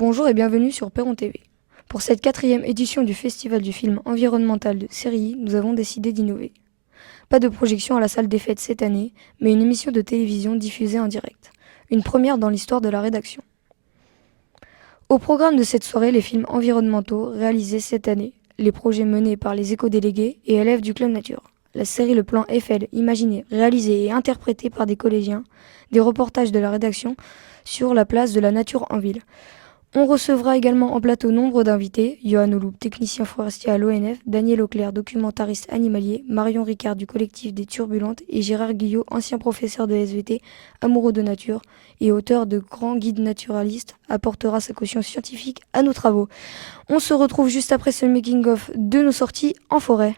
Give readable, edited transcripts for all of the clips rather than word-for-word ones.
Bonjour et bienvenue sur Perron TV. Pour cette 4e édition du Festival du film environnemental de Sérilly, nous avons décidé d'innover. Pas de projection à la salle des fêtes cette année, mais une émission de télévision diffusée en direct. Une première dans l'histoire de la rédaction. Au programme de cette soirée, les films environnementaux réalisés cette année, les projets menés par les éco-délégués et élèves du Club Nature. La série Le Plan Eiffel, imaginée, réalisée et interprétée par des collégiens, des reportages de la rédaction sur la place de la nature en ville. On recevra également en plateau nombre d'invités, Johan Oloub, technicien forestier à l'ONF, Daniel Auclair, documentariste animalier, Marion Ricard du collectif des Turbulentes et Gérard Guillot, ancien professeur de SVT, amoureux de nature et auteur de grands guides naturalistes, apportera sa caution scientifique à nos travaux. On se retrouve juste après ce making-of de nos sorties en forêt.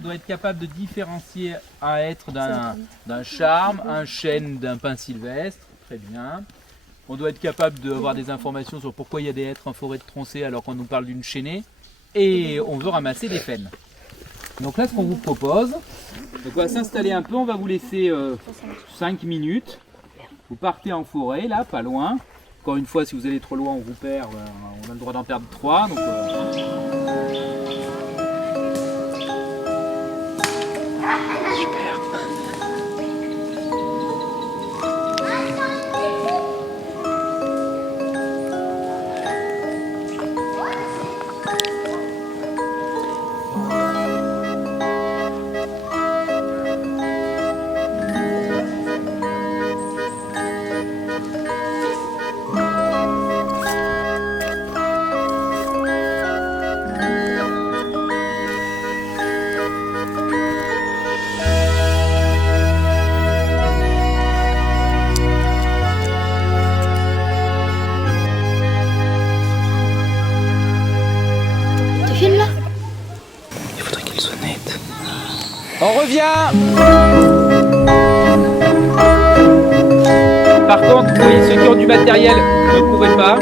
On doit être capable de différencier un être d'un charme, un chêne d'un pin sylvestre, très bien. On doit être capable d'avoir des informations sur pourquoi il y a des hêtres en forêt de Troncée alors qu'on nous parle d'une chênaie. Et on veut ramasser des faines. Donc là, ce qu'on vous propose, donc on va s'installer un peu, on va vous laisser 5 minutes. Vous partez en forêt, là, pas loin. Encore une fois, si vous allez trop loin, on vous perd. On a le droit d'en perdre 3. Donc, on revient. Par contre, oui, ceux qui ont du matériel, ne courez pas.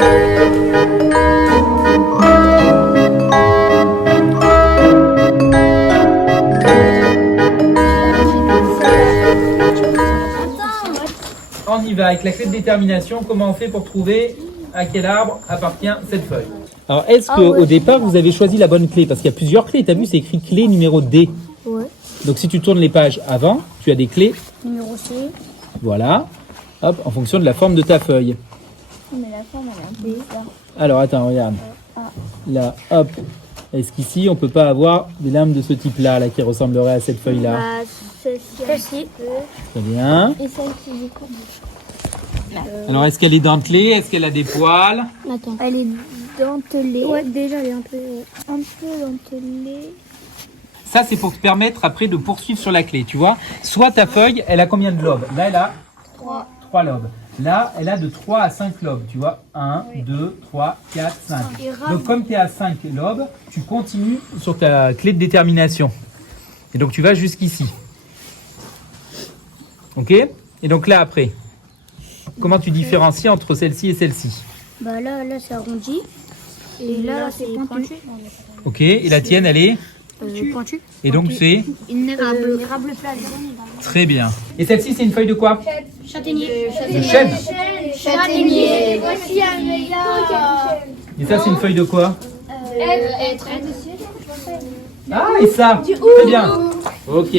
On y va avec la clé de détermination. Comment on fait pour trouver à quel arbre appartient cette feuille? Alors, est-ce qu'au départ, vous avez choisi la bonne clé? Parce qu'il y a plusieurs clés. Tu as vu, c'est écrit clé numéro D. Ouais. Donc si tu tournes les pages avant, tu as des clés. Numéro C. Voilà. Hop, en fonction de la forme de ta feuille. Mais la forme, elle est un peu bizarre. Alors attends, regarde. Là, hop. Est-ce qu'ici, on peut pas avoir des lames de ce type-là, là, qui ressembleraient à cette feuille-là? Bah, celle-ci. Très bien. Et celle-ci, du coup. Alors, est-ce qu'elle est dentelée? Est-ce qu'elle a des poils? Attends. Elle est dentelée. Ouais, déjà, elle est un peu dentelée. Ça, c'est pour te permettre après de poursuivre sur la clé, tu vois. Soit ta feuille, elle a combien de lobes? Là, elle a 3 lobes. Là, elle a de 3 à 5 lobes, tu vois. 1, 2, 3, 4, 5. Donc, comme tu es à 5 lobes, tu continues sur ta clé de détermination. Et donc, tu vas jusqu'ici. Ok? Et donc là, après, comment tu différencies entre celle-ci et celle-ci? Bah là, c'est arrondi. Et là, c'est pointu. Ok, et la tienne, elle est? Pointu. Et donc, c'est? Une érable plate. Très bien. Et celle-ci, c'est une feuille de quoi? Châtaignier. De chêne. Châtaignier. Voici un mélange. Et ça, c'est une feuille de quoi? Être. Ah, et ça? Très bien. Ok.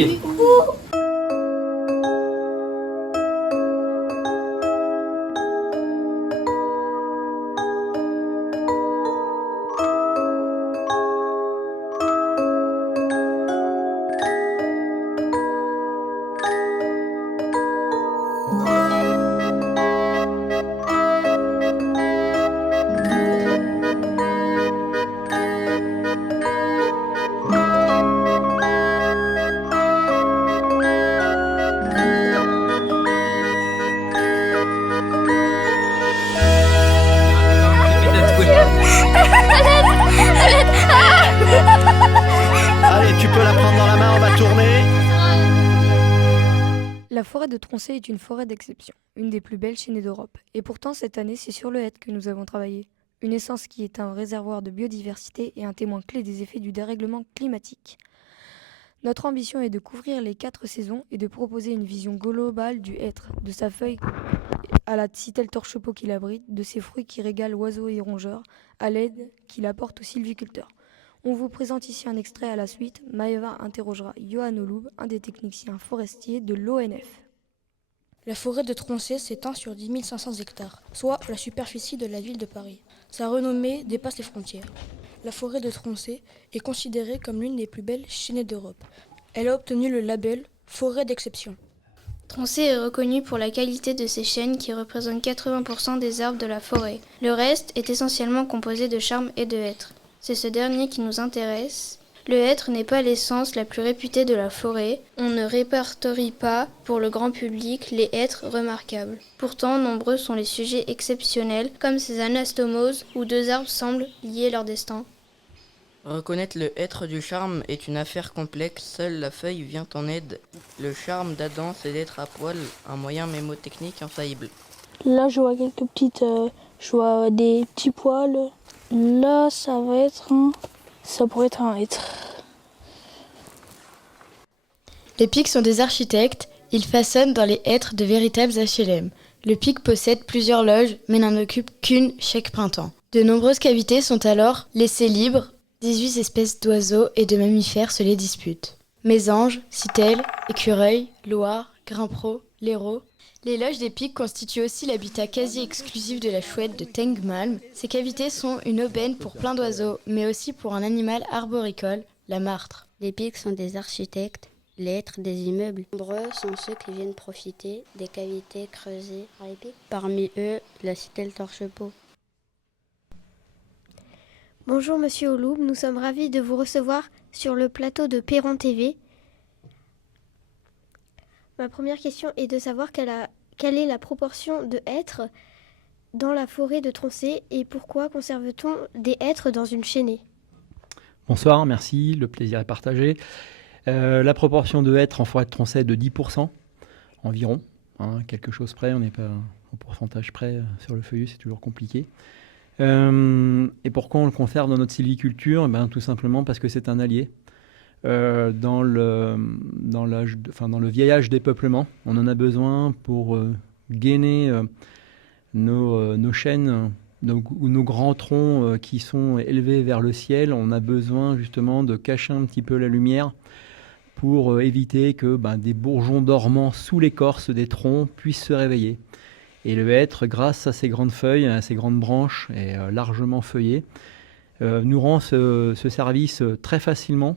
Allez, tu peux la prendre dans la main, on va tourner. La forêt de Troncée est une forêt d'exception, une des plus belles chênaies d'Europe. Et pourtant, cette année, c'est sur le hêtre que nous avons travaillé. Une essence qui est un réservoir de biodiversité et un témoin clé des effets du dérèglement climatique. Notre ambition est de couvrir les 4 saisons et de proposer une vision globale du hêtre, de sa feuille à la citelle torche-peau qu'il abrite, de ses fruits qui régalent oiseaux et rongeurs, à l'aide qu'il apporte aux sylviculteurs. On vous présente ici un extrait à la suite. Maëva interrogera Johan Oloub, un des techniciens forestiers de l'ONF. La forêt de Troncé s'étend sur 10 500 hectares, soit la superficie de la ville de Paris. Sa renommée dépasse les frontières. La forêt de Troncé est considérée comme l'une des plus belles chênaies d'Europe. Elle a obtenu le label Forêt d'exception. Troncé est reconnu pour la qualité de ses chênes qui représentent 80% des arbres de la forêt. Le reste est essentiellement composé de charme et de hêtre. C'est ce dernier qui nous intéresse. Le hêtre n'est pas l'essence la plus réputée de la forêt. On ne répertorie pas pour le grand public les hêtres remarquables. Pourtant, nombreux sont les sujets exceptionnels, comme ces anastomoses où 2 arbres semblent lier leur destin. Reconnaître le hêtre du charme est une affaire complexe, seule la feuille vient en aide. Le charme d'Adam, c'est d'être à poil, un moyen mémotechnique infaillible. Là, je vois quelques petites... je vois des petits poils. Là, ça va être ça pourrait être un hêtre. Les pics sont des architectes, ils façonnent dans les hêtres de véritables HLM. Le pic possède plusieurs loges, mais n'en occupe qu'une chaque printemps. De nombreuses cavités sont alors laissées libres, 18 espèces d'oiseaux et de mammifères se les disputent. Mésanges, citelles, écureuils, loirs, grimpereaux, blaireaux. Les loges des pics constituent aussi l'habitat quasi exclusif de la chouette de Tengmalm. Ces cavités sont une aubaine pour plein d'oiseaux, mais aussi pour un animal arboricole, la martre. Les pics sont des architectes, les hêtres des immeubles. Nombreux sont ceux qui viennent profiter des cavités creusées par les pics. Parmi eux, la citelle torche-peau. Bonjour Monsieur Oloub, nous sommes ravis de vous recevoir sur le plateau de Perron TV. Ma première question est de savoir quelle est la proportion de hêtres dans la forêt de Troncé et pourquoi conserve-t-on des hêtres dans une chênaie ? Bonsoir, merci, le plaisir est partagé. La proportion de hêtres en forêt de Troncé est de 10% environ, quelque chose près, on n'est pas au pourcentage près sur le feuillu, c'est toujours compliqué. Et pourquoi on le conserve dans notre sylviculture ? Tout simplement parce que c'est un allié. Dans le vieillage des peuplements, on en a besoin pour gainer nos chênes ou nos grands troncs qui sont élevés vers le ciel. On a besoin justement de cacher un petit peu la lumière pour éviter que des bourgeons dormants sous l'écorce des troncs puissent se réveiller. Et le hêtre, grâce à ses grandes feuilles, à ses grandes branches et largement feuillées, nous rend ce service très facilement.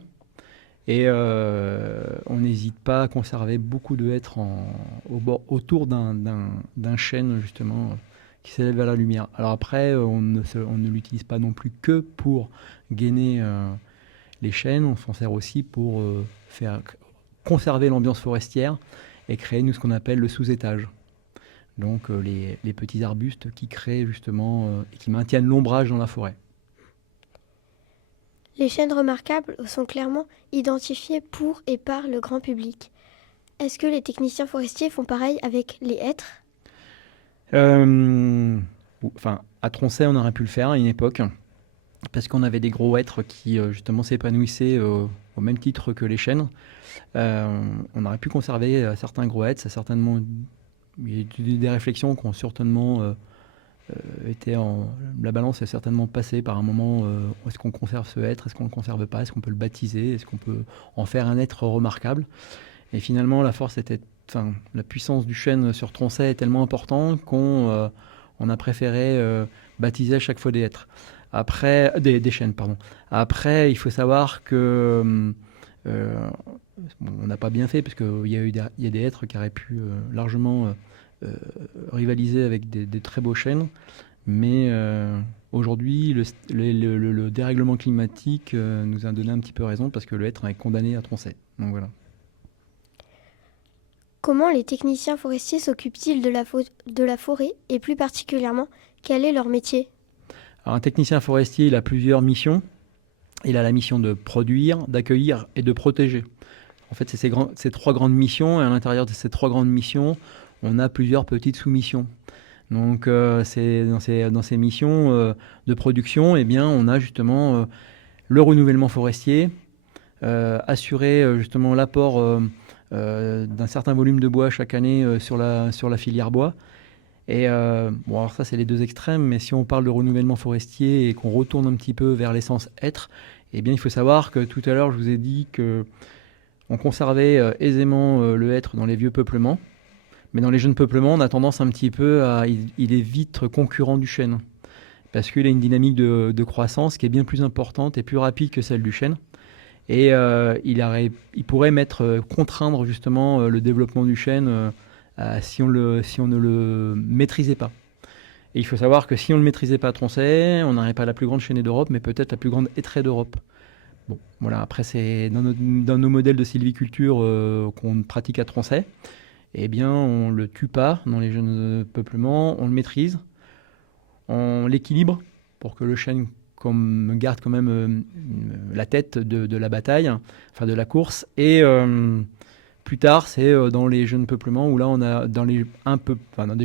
Et on n'hésite pas à conserver beaucoup de hêtres autour d'un chêne justement qui s'élève vers la lumière. Alors après, on ne l'utilise pas non plus que pour gainer les chênes, on s'en sert aussi pour faire conserver l'ambiance forestière et créer ce qu'on appelle le sous-étage. Donc les petits arbustes qui créent justement et qui maintiennent l'ombrage dans la forêt. Les chênes remarquables sont clairement identifiés pour et par le grand public. Est-ce que les techniciens forestiers font pareil avec les hêtres ? À Troncé, on aurait pu le faire à une époque, parce qu'on avait des gros hêtres qui justement s'épanouissaient au même titre que les chênes. On aurait pu conserver certains gros hêtres, il y a des réflexions qui ont certainement la balance est certainement passée par un moment, est-ce qu'on conserve ce hêtre, est-ce qu'on ne le conserve pas, est-ce qu'on peut le baptiser, est-ce qu'on peut en faire un hêtre remarquable. Et finalement, la puissance du chêne sur Troncé est tellement importante qu'on a préféré baptiser à chaque fois des hêtres. Après, des chênes, pardon. Après, il faut savoir que on n'a pas bien fait, parce qu'il y a des hêtres qui auraient pu largement rivaliser avec des très beaux chênes, mais aujourd'hui le dérèglement climatique nous a donné un petit peu raison, parce que le hêtre est condamné à Troncé. Donc voilà. Comment les techniciens forestiers s'occupent-ils de la forêt et plus particulièrement, quel est leur métier ? Alors, un technicien forestier, il a plusieurs missions. Il a la mission de produire, d'accueillir et de protéger. En fait, c'est ces 3 grandes missions, et à l'intérieur de ces 3 grandes missions, on a plusieurs petites sous-missions. Donc, dans ces missions de production, on a justement le renouvellement forestier, assurer justement l'apport d'un certain volume de bois chaque année sur la filière bois. Et bon, alors ça, c'est les deux extrêmes, mais si on parle de renouvellement forestier et qu'on retourne un petit peu vers l'essence hêtre, eh bien, il faut savoir que tout à l'heure, je vous ai dit qu'on conservait aisément le hêtre dans les vieux peuplements, mais dans les jeunes peuplements, on a tendance un petit peu à... Il est vite concurrent du chêne, parce qu'il a une dynamique de croissance qui est bien plus importante et plus rapide que celle du chêne. Et il pourrait contraindre justement le développement du chêne si on ne le maîtrisait pas. Et il faut savoir que si on ne le maîtrisait pas à Tronchet, on n'aurait pas la plus grande chênaie d'Europe, mais peut-être la plus grande hêtraie d'Europe. Bon, voilà, après, c'est dans nos modèles de sylviculture qu'on pratique à Tronchet, eh bien, on ne le tue pas dans les jeunes peuplements, on le maîtrise, on l'équilibre pour que le chêne garde quand même la tête de la bataille, enfin de la course, et plus tard, c'est dans les jeunes peuplements où là on a dans des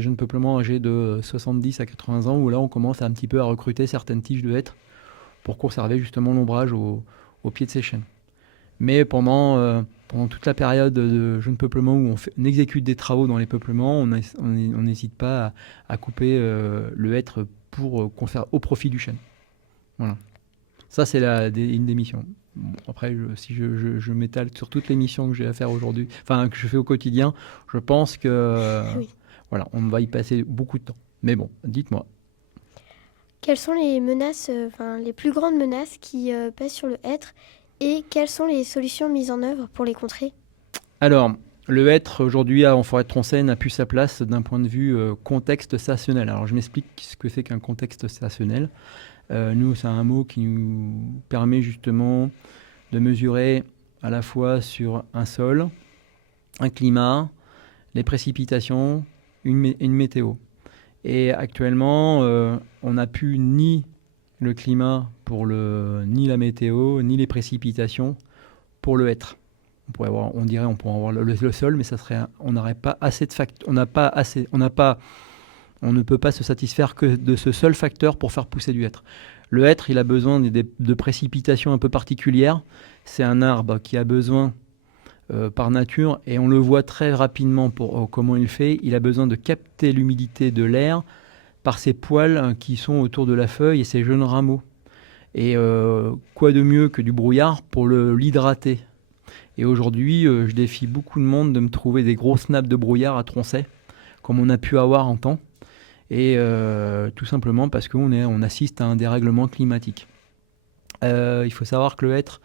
jeunes peuplements âgés de 70 à 80 ans où là on commence un petit peu à recruter certaines tiges de hêtre pour conserver justement l'ombrage au pied de ces chênes. Mais pendant toute la période de jeunes peuplements où on exécute des travaux dans les peuplements, on n'hésite pas à couper le hêtre au profit du chêne. Voilà. Ça, c'est une des missions. Bon, après, si je m'étale sur toutes les missions que j'ai à faire aujourd'hui, enfin que je fais au quotidien, je pense que voilà, on va y passer beaucoup de temps. Mais bon, dites-moi. Quelles sont les menaces, les plus grandes menaces qui pèsent sur le hêtre et quelles sont les solutions mises en œuvre pour les contrer? Alors, le hêtre aujourd'hui en forêt de Tronchet n'a plus sa place d'un point de vue contexte stationnel. Alors, je m'explique ce que c'est qu'un contexte stationnel. Nous, c'est un mot qui nous permet justement de mesurer à la fois sur un sol, un climat, les précipitations, une météo. Et actuellement, on n'a plus ni le climat ni la météo, ni les précipitations pour le hêtre. On pourrait avoir le sol, mais ça serait, on n'aurait pas assez de facteurs. On ne peut pas se satisfaire que de ce seul facteur pour faire pousser du hêtre. Le hêtre, il a besoin de précipitations un peu particulières. C'est un arbre qui a besoin, par nature, et on le voit très rapidement pour comment il fait, il a besoin de capter l'humidité de l'air par ses poils qui sont autour de la feuille et ses jeunes rameaux. Et quoi de mieux que du brouillard pour l'hydrater. Et aujourd'hui, je défie beaucoup de monde de me trouver des grosses nappes de brouillard à Tronchet, comme on a pu avoir en temps. Et tout simplement parce qu'on assiste à un dérèglement climatique. Il faut savoir que le hêtre,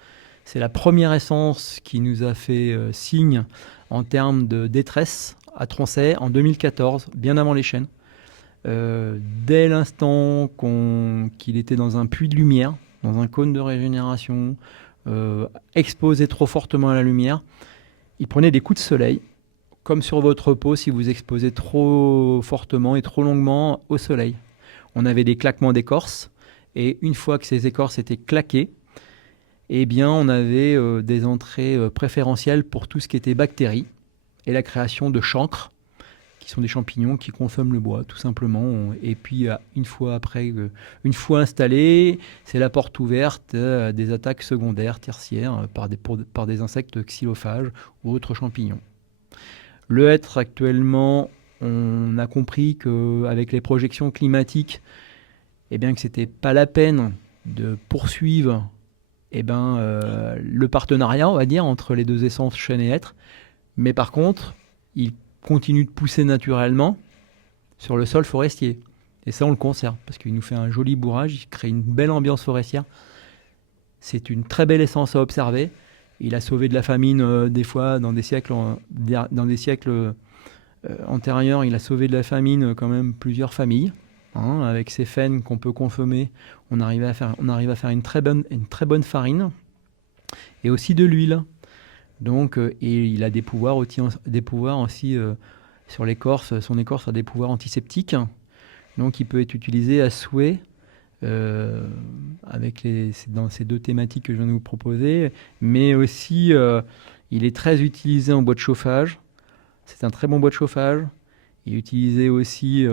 c'est la première essence qui nous a fait signe en termes de détresse à Tronchet en 2014, bien avant les chênes. Dès l'instant qu'il était dans un puits de lumière, dans un cône de régénération, exposé trop fortement à la lumière, il prenait des coups de soleil, comme sur votre peau si vous exposez trop fortement et trop longuement au soleil. On avait des claquements d'écorce, et une fois que ces écorces étaient claquées, eh bien, on avait des entrées préférentielles pour tout ce qui était bactéries et la création de chancres, qui sont des champignons qui consomment le bois, tout simplement. Et puis, une fois installés, c'est la porte ouverte à des attaques secondaires, tertiaires, par des insectes xylophages ou autres champignons. Le hêtre, actuellement, on a compris qu'avec les projections climatiques, eh bien, que ce n'était pas la peine de poursuivre le partenariat, on va dire, entre les deux essences chêne et hêtre. Mais par contre, il continue de pousser naturellement sur le sol forestier. Et ça, on le conserve, parce qu'il nous fait un joli bourrage, il crée une belle ambiance forestière. C'est une très belle essence à observer. Il a sauvé de la famine des fois dans des siècles antérieurs. Il a sauvé de la famine quand même plusieurs familles. Avec ces faines qu'on peut consommer, on arrive à faire une très bonne farine et aussi de l'huile. Donc, et il a des pouvoirs aussi sur l'écorce. Son écorce a des pouvoirs antiseptiques. Donc, il peut être utilisé à souhait. Dans ces deux thématiques que je viens de vous proposer, mais aussi il est très utilisé en bois de chauffage. C'est un très bon bois de chauffage. Il est utilisé aussi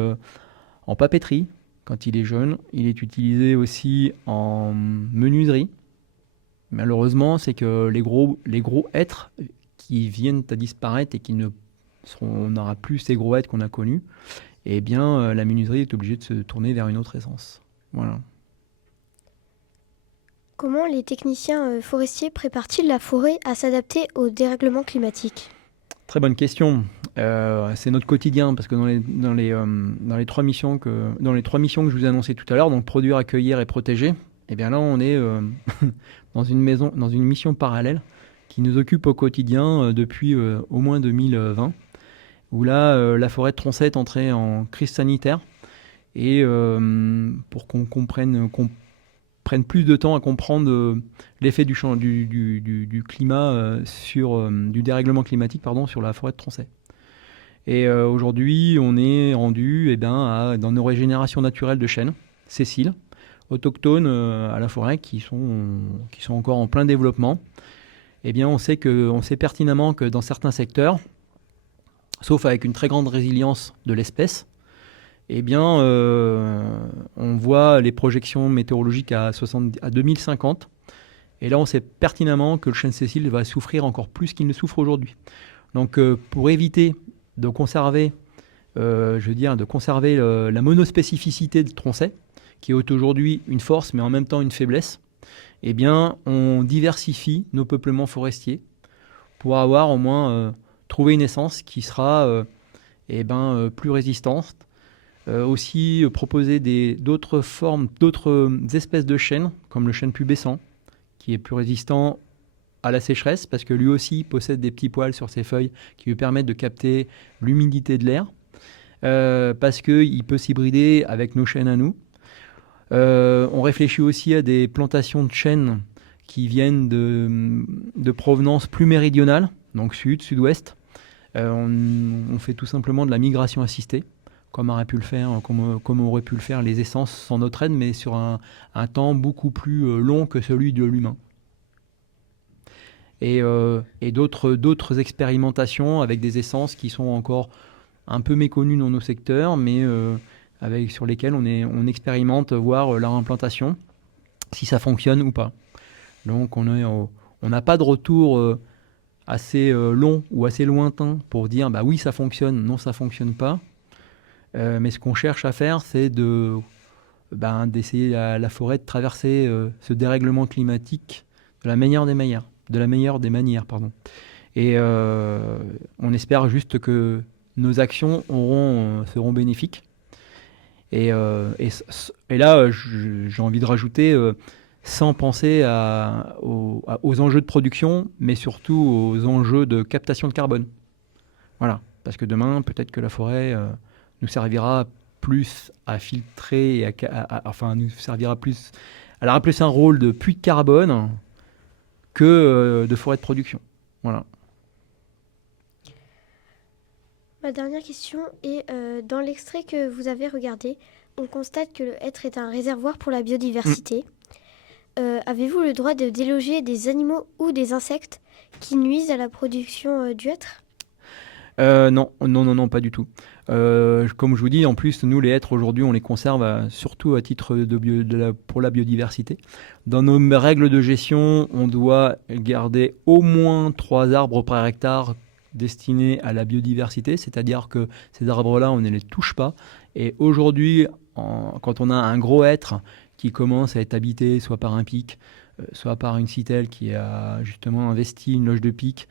en papeterie quand il est jeune. Il est utilisé aussi en menuiserie. Malheureusement, c'est que les gros hêtres qui viennent à disparaître et on n'aura plus ces gros hêtres qu'on a connus, eh bien, la menuiserie est obligée de se tourner vers une autre essence. Voilà. Comment les techniciens forestiers préparent-ils la forêt à s'adapter au dérèglement climatique? Très bonne question. C'est notre quotidien parce que dans les trois missions que je vous ai annoncées tout à l'heure, donc produire, accueillir et protéger, eh bien là on est dans une mission parallèle qui nous occupe au quotidien depuis au moins 2020, où là la forêt de Troncet est entrée en crise sanitaire et pour qu'on prenne plus de temps à comprendre l'effet du climat du dérèglement climatique sur la forêt de Troncet. Et aujourd'hui, on est rendu dans nos régénérations naturelles de chênes, sessiles, autochtones à la forêt, qui sont encore en plein développement. Eh bien, on sait pertinemment que dans certains secteurs, sauf avec une très grande résilience de l'espèce, eh bien, on voit les projections météorologiques à 2050. Et là, on sait pertinemment que le chêne sessile va souffrir encore plus qu'il ne souffre aujourd'hui. Donc, pour éviter de conserver, la monospécificité de Troncet, qui est aujourd'hui une force, mais en même temps une faiblesse, eh bien, on diversifie nos peuplements forestiers pour avoir au moins trouvé une essence qui sera plus résistante. Aussi proposer d'autres espèces de chênes, comme le chêne pubescent, qui est plus résistant à la sécheresse, parce que lui aussi possède des petits poils sur ses feuilles qui lui permettent de capter l'humidité de l'air, parce qu'il peut s'hybrider avec nos chênes à nous. On réfléchit aussi à des plantations de chênes qui viennent de provenance plus méridionale, donc sud, sud-ouest. On fait tout simplement de la migration assistée, comme aurait pu le faire les essences sans notre aide, mais sur un temps beaucoup plus long que celui de l'humain. Et d'autres expérimentations avec des essences qui sont encore un peu méconnues dans nos secteurs, mais sur lesquelles on expérimente voir leur implantation, si ça fonctionne ou pas. Donc on n'a pas de retour assez long ou assez lointain pour dire oui ça fonctionne, non ça fonctionne pas. Mais ce qu'on cherche à faire, c'est d'essayer la forêt de traverser ce dérèglement climatique de la meilleure des manières. Et on espère juste que nos actions seront bénéfiques. Et là, j'ai envie de rajouter, sans penser aux enjeux de production, mais surtout aux enjeux de captation de carbone. Voilà, parce que demain, peut-être que la forêt nous servira plus à filtrer, elle aura plus un rôle de puits de carbone que de forêt de production. Voilà. Ma dernière question est, dans l'extrait que vous avez regardé, on constate que le hêtre est un réservoir pour la biodiversité. Avez-vous le droit de déloger des animaux ou des insectes qui nuisent à la production du hêtre ? Non, pas du tout. Comme je vous dis, en plus, nous, les hêtres, aujourd'hui, on les conserve surtout à titre pour la biodiversité. Dans nos règles de gestion, on doit garder au moins 3 arbres par hectare destinés à la biodiversité, c'est-à-dire que ces arbres-là, on ne les touche pas. Et aujourd'hui, quand on a un gros hêtre qui commence à être habité soit par un pic, soit par une citelle qui a justement investi une loge de pic,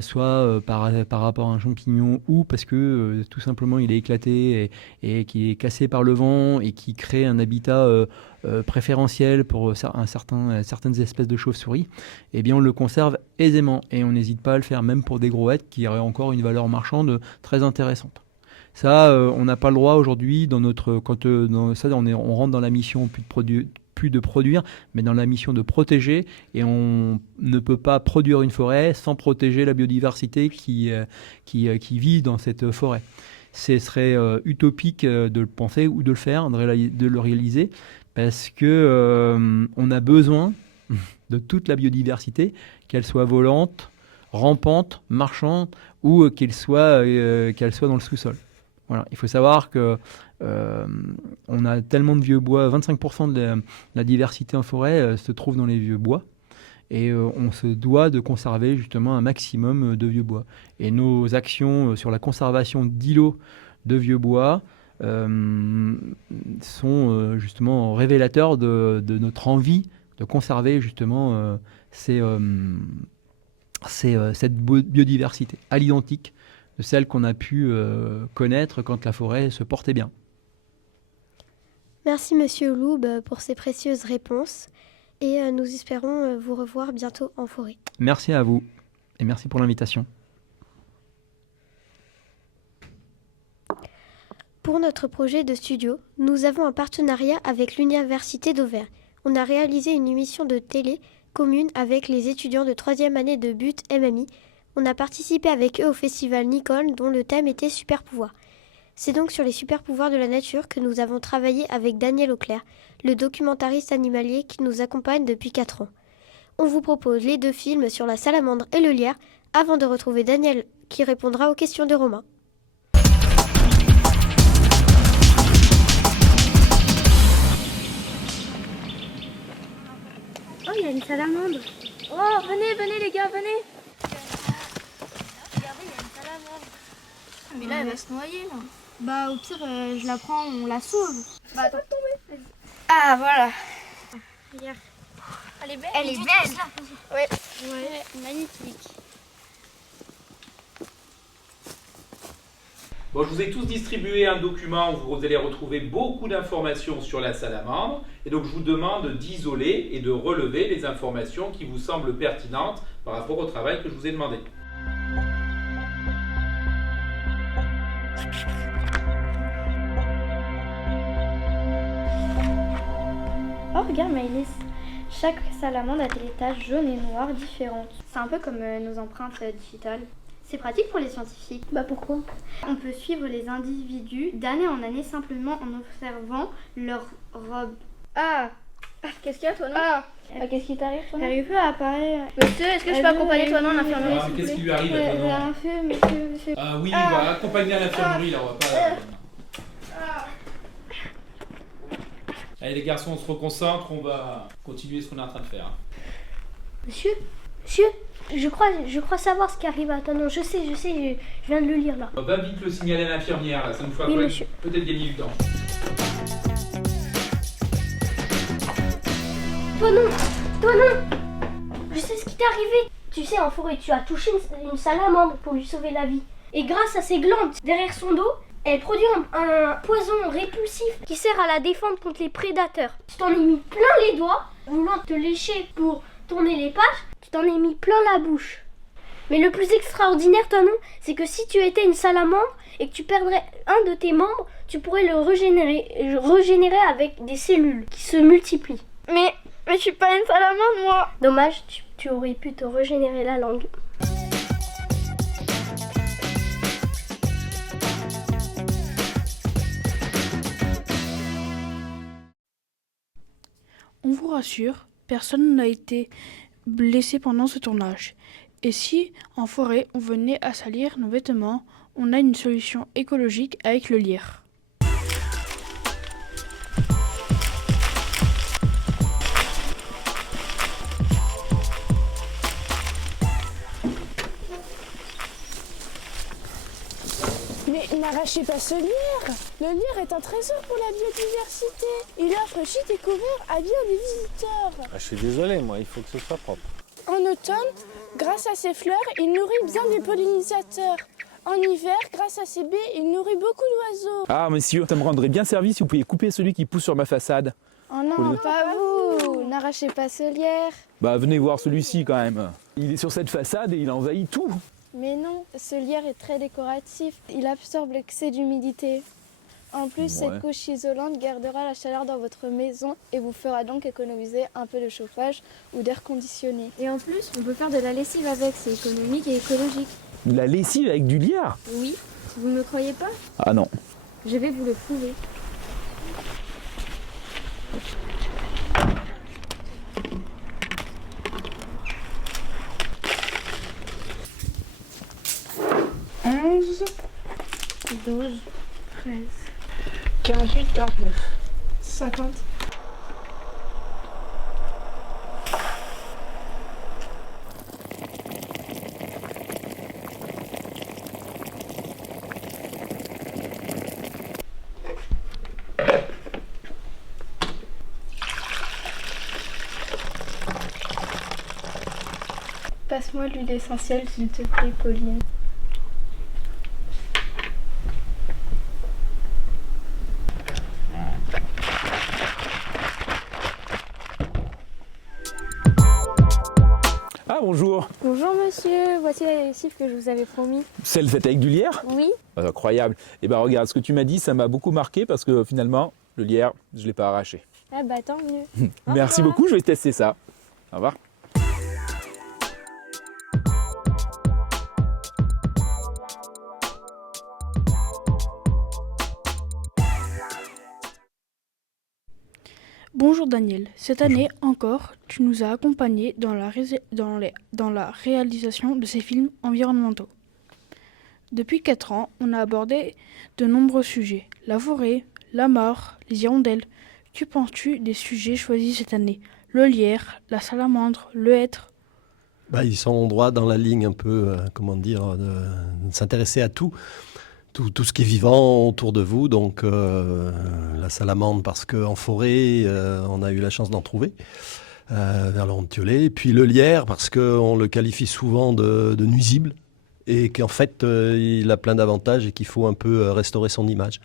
soit par rapport à un champignon, ou parce que tout simplement il est éclaté et qui est cassé par le vent et qui crée un habitat préférentiel pour certaines espèces de chauves-souris, eh bien on le conserve aisément et on n'hésite pas à le faire même pour des gros hêtres qui auraient encore une valeur marchande très intéressante. Ça, on n'a pas le droit aujourd'hui on rentre dans la mission plus de produire, mais dans la mission de protéger, et on ne peut pas produire une forêt sans protéger la biodiversité qui vit dans cette forêt. Ce serait utopique de le penser ou de le faire, de le réaliser, parce que on a besoin de toute la biodiversité, qu'elle soit volante, rampante, marchande, ou qu'elle soit dans le sous-sol. Voilà. Il faut savoir que on a tellement de vieux bois, 25% de la diversité en forêt se trouve dans les vieux bois. et on se doit de conserver justement un maximum de vieux bois. Et nos actions sur la conservation d'îlots de vieux bois sont justement révélateurs de notre envie de conserver justement cette biodiversité à l'identique de celle qu'on a pu connaître quand la forêt se portait bien. Merci Monsieur Loub pour ces précieuses réponses et nous espérons vous revoir bientôt en forêt. Merci à vous et merci pour l'invitation. Pour notre projet de studio, nous avons un partenariat avec l'Université d'Auvergne. On a réalisé une émission de télé commune avec les étudiants de 3e année de BUT MMI. On a participé avec eux au festival Nicole dont le thème était super pouvoir. C'est donc sur les super pouvoirs de la nature que nous avons travaillé avec Daniel Auclair, le documentariste animalier qui nous accompagne depuis 4 ans. On vous propose les 2 films sur la salamandre et le lierre avant de retrouver Daniel qui répondra aux questions de Romain. Oh, il y a une salamandre. Oh, venez les gars, venez. Regardez, il y a une salamandre. Mais là, elle va se noyer, là. Bah, au pire, je la prends, on la sauve. Bah, attends. Ah, voilà. Regarde. Elle est belle. Elle est belle. Ouais. Ouais, magnifique. Bon, je vous ai tous distribué un document où vous allez retrouver beaucoup d'informations sur la salamandre. Et donc, je vous demande d'isoler et de relever les informations qui vous semblent pertinentes par rapport au travail que je vous ai demandé. Oh, regarde Maëlys. Chaque salamandre a des taches jaunes et noires différentes. C'est un peu comme nos empreintes digitales. C'est pratique pour les scientifiques. Bah pourquoi? On peut suivre les individus d'année en année simplement en observant leur robe. Ah, qu'est-ce qu'il y a toi non? Qu'est-ce qui t'arrive toi non? J'arrive plus à parler. Monsieur, est-ce que je peux accompagner toi non l'infirmerie? Qu'est-ce qui lui arrive à toi non? Monsieur. Oui, on va accompagner à l'infirmerie là, on va pas... Allez les garçons, on se reconcentre, on va continuer ce qu'on est en train de faire. Monsieur, je crois savoir ce qui arrive à toi. Non, je sais, je viens de le lire là. Va vite le signaler à l'infirmière là, ça nous fera peut-être gagner du temps. Toi non, je sais ce qui t'est arrivé. Tu sais, en forêt, tu as touché une salamandre pour lui sauver la vie. Et grâce à ses glandes derrière son dos, elle produit un poison répulsif qui sert à la défendre contre les prédateurs. Tu t'en es mis plein les doigts, voulant te lécher pour tourner les pages, tu t'en es mis plein la bouche. Mais le plus extraordinaire, toi non, c'est que si tu étais une salamandre et que tu perdrais un de tes membres, tu pourrais le régénérer avec des cellules qui se multiplient. Mais je suis pas une salamandre moi. Dommage, tu aurais pu te régénérer la langue. On vous rassure, personne n'a été blessé pendant ce tournage. Et si, en forêt, on venait à salir nos vêtements, on a une solution écologique avec le lierre. Mais n'arrachez pas ce lierre. Le lierre est un trésor pour la biodiversité. Il offre gîte et couvert à bien des visiteurs. Je suis désolé, moi, il faut que ce soit propre. En automne, grâce à ses fleurs, il nourrit bien des pollinisateurs. En hiver, grâce à ses baies, il nourrit beaucoup d'oiseaux. Ah monsieur, ça me rendrait bien service si vous pouviez couper celui qui pousse sur ma façade. Oh non, pas vous. N'arrachez pas ce lierre. Bah venez voir celui-ci quand même. Il est sur cette façade et il envahit tout. Mais non, ce lierre est très décoratif. Il absorbe l'excès d'humidité. En plus, cette couche isolante gardera la chaleur dans votre maison et vous fera donc économiser un peu de chauffage ou d'air conditionné. Et en plus, on peut faire de la lessive avec, c'est économique et écologique. De la lessive avec du lierre? Oui, vous ne me croyez pas? Ah non. Je vais vous le prouver. « 12, 13, 48, 49, 50. Passe-moi l'huile essentielle, s'il te plaît, Pauline. Ah bonjour. Bonjour monsieur, voici la lessive que je vous avais promis. Celle faite avec du lierre? Oui. Ah, incroyable. Et ben regarde, ce que tu m'as dit, ça m'a beaucoup marqué parce que finalement, le lierre, je ne l'ai pas arraché. Ah bah tant mieux. Merci beaucoup, je vais tester ça. Au revoir. Bonjour Daniel, cette année encore, tu nous as accompagnés dans la réalisation de ces films environnementaux. Depuis 4 ans, on a abordé de nombreux sujets, la forêt, la mort, les hirondelles. Que penses-tu des sujets choisis cette année? Le lierre, la salamandre, le hêtre? Ils sont droit dans la ligne un peu, de s'intéresser à tout ce qui est vivant autour de vous. Donc la salamandre parce qu'en forêt, on a eu la chance d'en trouver vers le Ronde-Thiollet. Et puis le lierre parce qu'on le qualifie souvent de nuisible et qu'en fait il a plein d'avantages et qu'il faut un peu restaurer son image.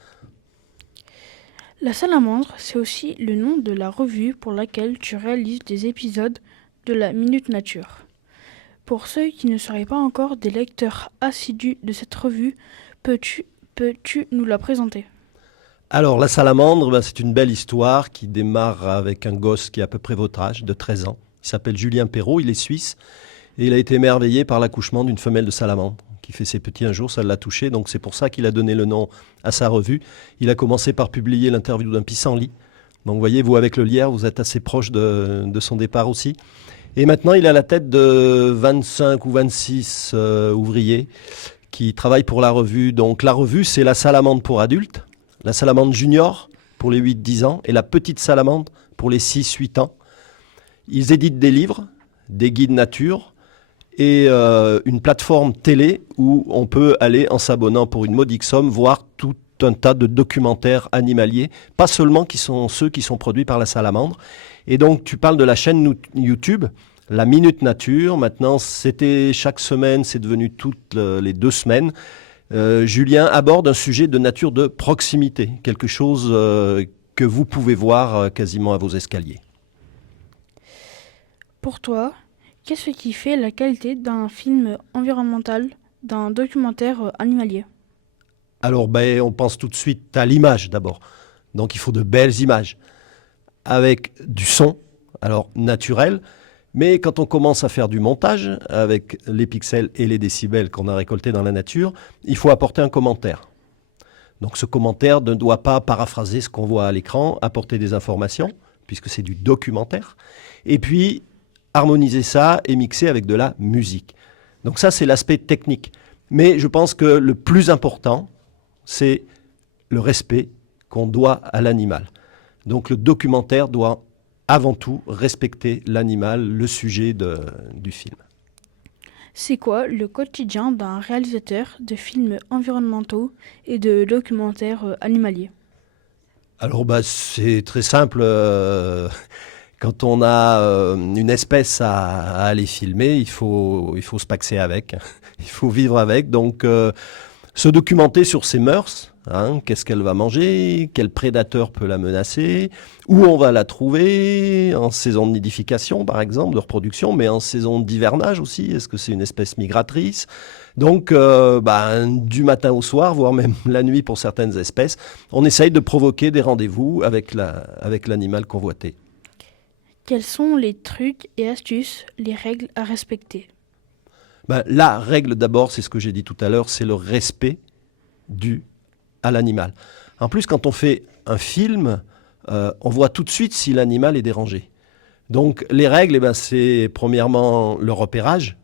La salamandre, c'est aussi le nom de la revue pour laquelle tu réalises des épisodes de la Minute Nature. Pour ceux qui ne seraient pas encore des lecteurs assidus de cette revue, peux-tu nous la présenter? Alors, la salamandre, c'est une belle histoire qui démarre avec un gosse qui a à peu près votre âge, de 13 ans. Il s'appelle Julien Perrault, il est suisse, et il a été émerveillé par l'accouchement d'une femelle de salamandre qui fait ses petits un jour, ça l'a touché, donc c'est pour ça qu'il a donné le nom à sa revue. Il a commencé par publier l'interview d'un pissenlit. Donc vous voyez, vous avec le lierre, vous êtes assez proche de son départ aussi. Et maintenant, il est à la tête de 25 ou 26 ouvriers qui travaillent pour la revue. Donc la revue, c'est la salamandre pour adultes, la salamandre junior pour les 8-10 ans et la petite salamandre pour les 6-8 ans. Ils éditent des livres, des guides nature et une plateforme télé où on peut aller, en s'abonnant pour une modique somme, voir tout un tas de documentaires animaliers, pas seulement ceux qui sont produits par la salamandre. Et donc tu parles de la chaîne YouTube, la Minute Nature. Maintenant, c'était chaque semaine, c'est devenu toutes les 2 semaines. Julien aborde un sujet de nature de proximité, quelque chose que vous pouvez voir quasiment à vos escaliers. Pour toi, qu'est-ce qui fait la qualité d'un film environnemental, d'un documentaire animalier? Alors, on pense tout de suite à l'image d'abord. Donc, il faut de belles images avec du son, alors naturel. Mais quand on commence à faire du montage avec les pixels et les décibels qu'on a récoltés dans la nature, il faut apporter un commentaire. Donc, ce commentaire ne doit pas paraphraser ce qu'on voit à l'écran, apporter des informations, puisque c'est du documentaire. Et puis, harmoniser ça et mixer avec de la musique. Donc ça, c'est l'aspect technique. Mais je pense que le plus important, c'est le respect qu'on doit à l'animal. Donc le documentaire doit avant tout respecter l'animal, le sujet du film. C'est quoi le quotidien d'un réalisateur de films environnementaux et de documentaires animaliers? Alors c'est très simple. Quand on a une espèce à aller filmer, il faut se paxer avec, il faut vivre avec. Donc, se documenter sur ses mœurs, qu'est-ce qu'elle va manger, quel prédateur peut la menacer, où on va la trouver, en saison de nidification par exemple, de reproduction, mais en saison d'hivernage aussi, est-ce que c'est une espèce migratrice? Donc, du matin au soir, voire même la nuit pour certaines espèces, on essaye de provoquer des rendez-vous avec l'animal convoité. Quels sont les trucs et astuces, les règles à respecter? La règle d'abord, c'est ce que j'ai dit tout à l'heure, c'est le respect dû à l'animal. En plus, quand on fait un film, on voit tout de suite si l'animal est dérangé. Donc les règles, c'est premièrement le repérage,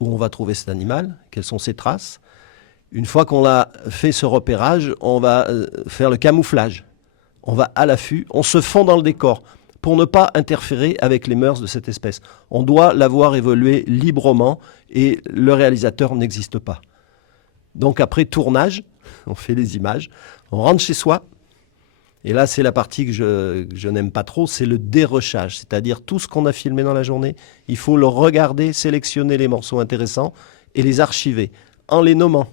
où on va trouver cet animal, quelles sont ses traces. Une fois qu'on a fait ce repérage, on va faire le camouflage. On va à l'affût, on se fond dans le décor, pour ne pas interférer avec les mœurs de cette espèce. On doit la voir évoluer librement et le réalisateur n'existe pas. Donc après tournage, on fait les images, on rentre chez soi Et là, c'est la partie que je n'aime pas trop, c'est le dérochage. C'est-à-dire tout ce qu'on a filmé dans la journée, il faut le regarder, sélectionner les morceaux intéressants et les archiver en les nommant.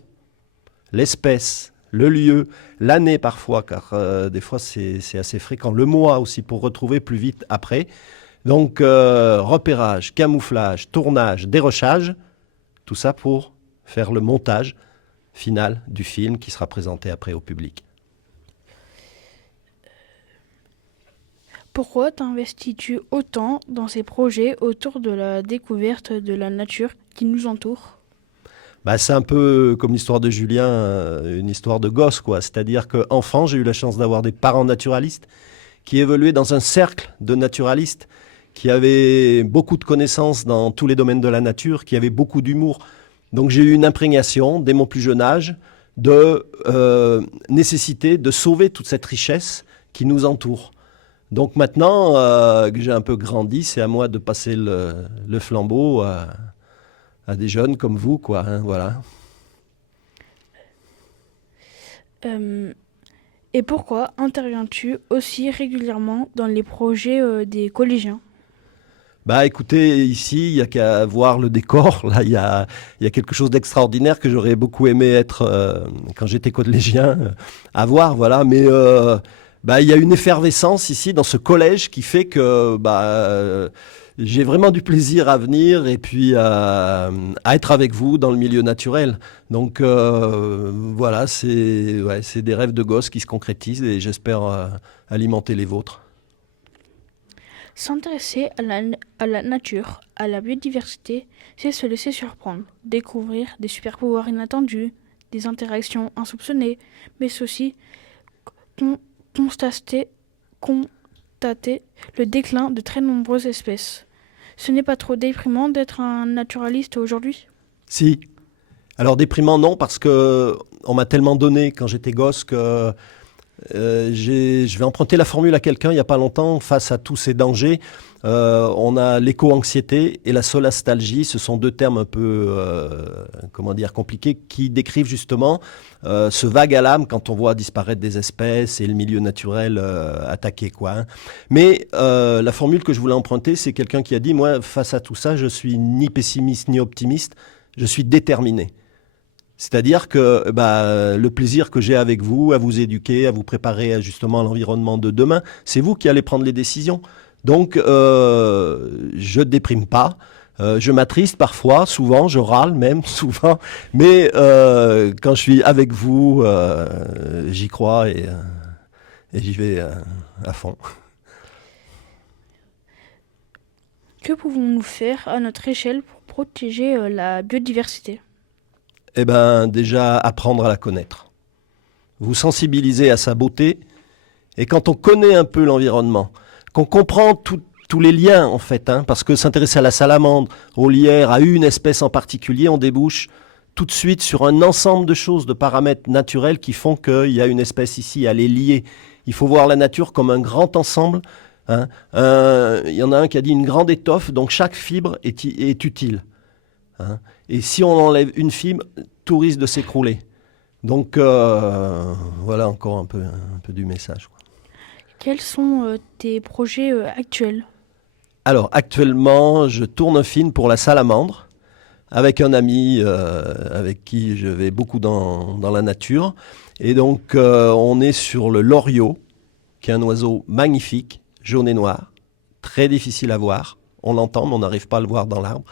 L'espèce, le lieu, l'année parfois, car des fois c'est assez fréquent. Le mois aussi, pour retrouver plus vite après. Donc repérage, camouflage, tournage, dérochage, tout ça pour faire le montage final du film qui sera présenté après au public. Pourquoi t'investis-tu autant dans ces projets autour de la découverte de la nature qui nous entoure ? Bah, c'est un peu comme l'histoire de Julien, une histoire de gosse, quoi. C'est-à-dire qu'enfant, j'ai eu la chance d'avoir des parents naturalistes qui évoluaient dans un cercle de naturalistes, qui avaient beaucoup de connaissances dans tous les domaines de la nature, qui avaient beaucoup d'humour. Donc j'ai eu une imprégnation, dès mon plus jeune âge, de nécessité de sauver toute cette richesse qui nous entoure. Donc maintenant que j'ai un peu grandi, c'est à moi de passer le flambeau à des jeunes comme vous, quoi. Hein, voilà. Et pourquoi interviens-tu aussi régulièrement dans les projets des collégiens ? Bah écoutez, ici, il n'y a qu'à voir le décor. Là, il y a quelque chose d'extraordinaire que j'aurais beaucoup aimé être quand j'étais collégien, à voir, voilà. Mais il y a une effervescence ici dans ce collège qui fait que j'ai vraiment du plaisir à venir et puis à être avec vous dans le milieu naturel. Donc voilà, c'est des rêves de gosse qui se concrétisent et j'espère alimenter les vôtres. S'intéresser à la nature, à la biodiversité, c'est se laisser surprendre, découvrir des super-pouvoirs inattendus, des interactions insoupçonnées, mais aussi constater le déclin de très nombreuses espèces. Ce n'est pas trop déprimant d'être un naturaliste aujourd'hui ? Si. Alors déprimant non, parce que on m'a tellement donné quand j'étais gosse que je vais emprunter la formule à quelqu'un il n'y a pas longtemps. Face à tous ces dangers, on a l'éco-anxiété et la solastalgie. Ce sont deux termes un peu compliqués qui décrivent justement ce vague à l'âme quand on voit disparaître des espèces et le milieu naturel attaqué, quoi, hein. Mais la formule que je voulais emprunter, c'est quelqu'un qui a dit: moi, face à tout ça, je suis ni pessimiste ni optimiste, je suis déterminé. C'est-à-dire que le plaisir que j'ai avec vous, à vous éduquer, à vous préparer justement à l'environnement de demain, c'est vous qui allez prendre les décisions. Donc, je ne déprime pas. Je m'attriste parfois, souvent, je râle même, souvent. Mais quand je suis avec vous, j'y crois et j'y vais à fond. Que pouvons-nous faire à notre échelle pour protéger la biodiversité ? Eh bien, déjà, apprendre à la connaître. Vous sensibiliser à sa beauté. Et quand on connaît un peu l'environnement, qu'on comprend tous les liens, en fait, hein, parce que s'intéresser à la salamandre, au lierre, à une espèce en particulier, on débouche tout de suite sur un ensemble de choses, de paramètres naturels qui font qu'il y a une espèce ici, elle est liée. Il faut voir la nature comme un grand ensemble. Hein. Il y en a un qui a dit une grande étoffe, donc chaque fibre est utile. Hein. Et si on enlève une fibre, tout risque de s'écrouler. Donc voilà encore un peu du message, quoi. Quels sont tes projets actuels ? Alors actuellement, je tourne un film pour la salamandre avec un ami avec qui je vais beaucoup dans la nature. Et donc on est sur le loriot, qui est un oiseau magnifique, jaune et noir, très difficile à voir. On l'entend, mais on n'arrive pas à le voir dans l'arbre.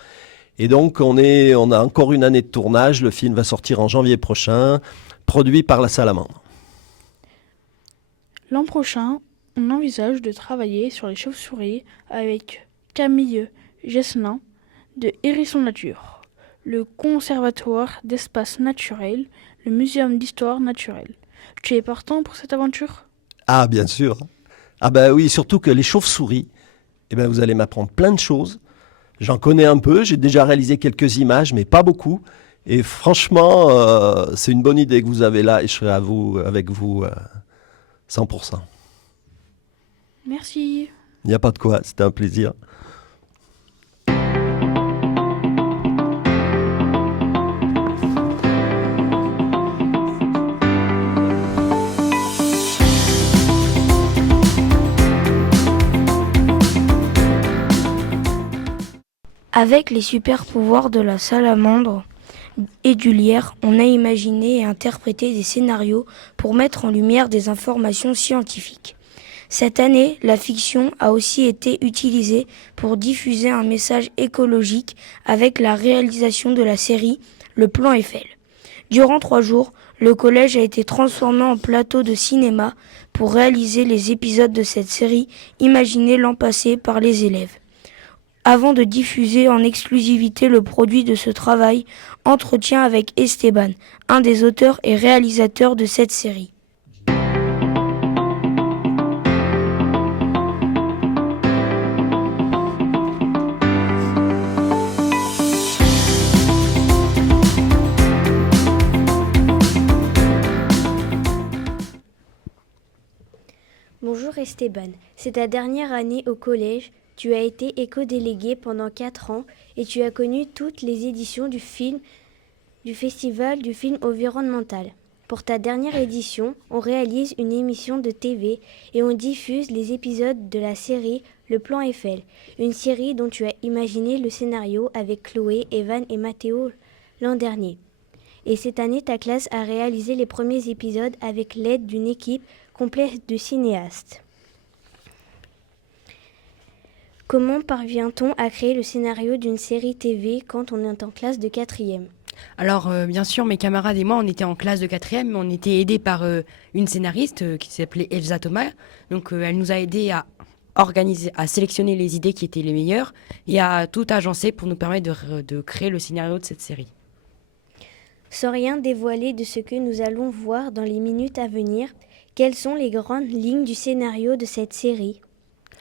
Et donc, on a encore une année de tournage. Le film va sortir en janvier prochain, produit par la Salamandre. L'an prochain, on envisage de travailler sur les chauves-souris avec Camille Gesselin de Hérisson Nature, le Conservatoire d'espaces naturels, le Muséum d'histoire naturelle. Tu es partant pour cette aventure ? Ah, bien sûr. Ah ben oui, surtout que les chauves-souris, vous allez m'apprendre plein de choses. J'en connais un peu, j'ai déjà réalisé quelques images, mais pas beaucoup. Et franchement, c'est une bonne idée que vous avez là et je serai avec vous 100%. Merci. Il n'y a pas de quoi, c'était un plaisir. Avec les super pouvoirs de la salamandre et du lierre, on a imaginé et interprété des scénarios pour mettre en lumière des informations scientifiques. Cette année, la fiction a aussi été utilisée pour diffuser un message écologique avec la réalisation de la série Le Plan Eiffel. Durant 3 jours, le collège a été transformé en plateau de cinéma pour réaliser les épisodes de cette série imaginée l'an passé par les élèves. Avant de diffuser en exclusivité le produit de ce travail, entretien avec Esteban, un des auteurs et réalisateurs de cette série. Bonjour Esteban, c'est ta dernière année au collège. Tu as été éco-délégué pendant 4 ans et tu as connu toutes les éditions du festival du film environnemental. Pour ta dernière édition, on réalise une émission de TV et on diffuse les épisodes de la série Le Plan Eiffel, une série dont tu as imaginé le scénario avec Chloé, Evan et Mathéo l'an dernier. Et cette année, ta classe a réalisé les premiers épisodes avec l'aide d'une équipe complète de cinéastes. Comment parvient-on à créer le scénario d'une série TV quand on est en classe de 4e ? Alors, bien sûr, mes camarades et moi, on était en classe de 4e, mais on était aidés par une scénariste qui s'appelait Elsa Thomas. Donc, elle nous a aidés à organiser, à sélectionner les idées qui étaient les meilleures et à tout agencer pour nous permettre de créer le scénario de cette série. Sans rien dévoiler de ce que nous allons voir dans les minutes à venir, quelles sont les grandes lignes du scénario de cette série ?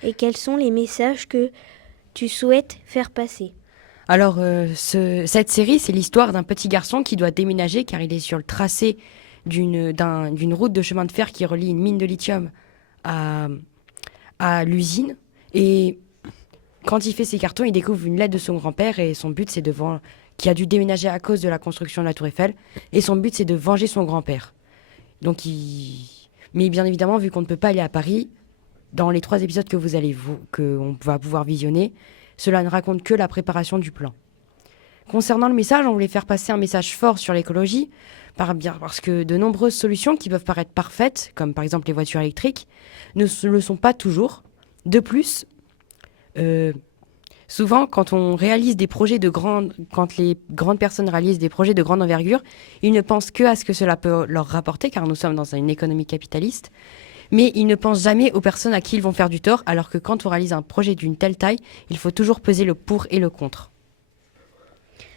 Et quels sont les messages que tu souhaites faire passer ? Alors, cette série, c'est l'histoire d'un petit garçon qui doit déménager car il est sur le tracé d'une route de chemin de fer qui relie une mine de lithium à l'usine. Et quand il fait ses cartons, il découvre une lettre de son grand-père et son but, c'est qui a dû déménager à cause de la construction de la Tour Eiffel. Et son but, c'est de venger son grand-père. Donc, mais bien évidemment, vu qu'on ne peut pas aller à Paris, dans les 3 épisodes qu'on va pouvoir visionner, cela ne raconte que la préparation du plan. Concernant le message, on voulait faire passer un message fort sur l'écologie, parce que de nombreuses solutions qui peuvent paraître parfaites, comme par exemple les voitures électriques, ne le sont pas toujours. De plus, souvent, quand les grandes personnes réalisent des projets de grande envergure, ils ne pensent que à ce que cela peut leur rapporter, car nous sommes dans une économie capitaliste. Mais ils ne pensent jamais aux personnes à qui ils vont faire du tort, alors que quand on réalise un projet d'une telle taille, il faut toujours peser le pour et le contre.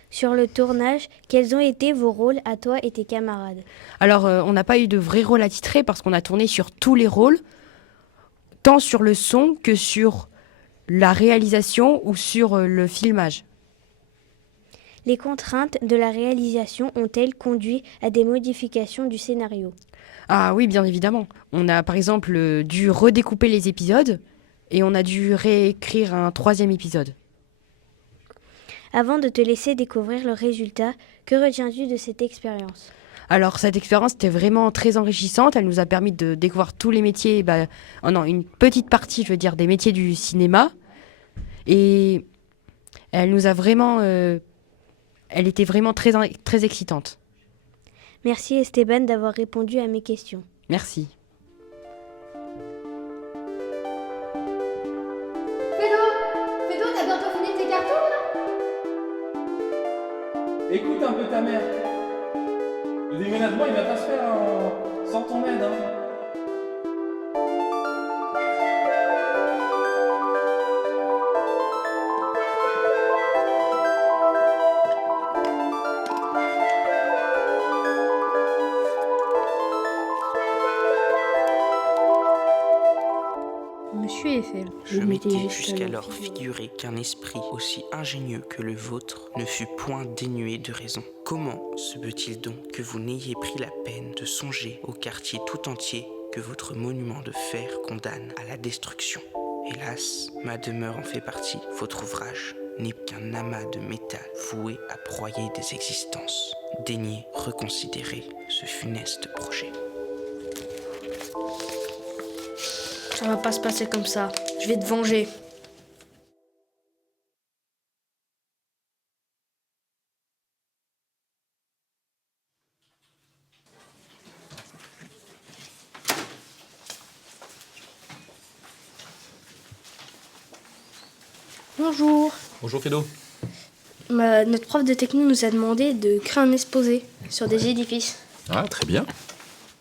Sur le tournage, quels ont été vos rôles à toi et tes camarades ? Alors, on n'a pas eu de vrai rôle attitré parce qu'on a tourné sur tous les rôles, tant sur le son que sur la réalisation ou sur le filmage. Les contraintes de la réalisation ont-elles conduit à des modifications du scénario ? Ah oui, bien évidemment. On a par exemple dû redécouper les épisodes et on a dû réécrire un 3e épisode. Avant de te laisser découvrir le résultat, que retiens-tu de cette expérience ? Alors cette expérience était vraiment très enrichissante. Elle nous a permis de découvrir tous les métiers, une petite partie, des métiers du cinéma. Et elle nous a vraiment... elle était vraiment très, très excitante. Merci Esteban d'avoir répondu à mes questions. Merci. Fédo, t'as bientôt fini tes cartons là ? Écoute un peu ta mère. Le déménagement, il va pas se faire sans ton aide, hein. Monsieur Eiffel. Je m'étais jusqu'alors figuré qu'un esprit aussi ingénieux que le vôtre ne fut point dénué de raison. Comment se peut-il donc que vous n'ayez pris la peine de songer au quartier tout entier que votre monument de fer condamne à la destruction ? Hélas, ma demeure en fait partie. Votre ouvrage n'est qu'un amas de métal voué à broyer des existences. Daignez reconsidérer ce funeste projet. Ça va pas se passer comme ça. Je vais te venger. Bonjour. Bonjour Fédo. Notre prof de techno nous a demandé de créer un exposé sur des édifices. Ah, très bien.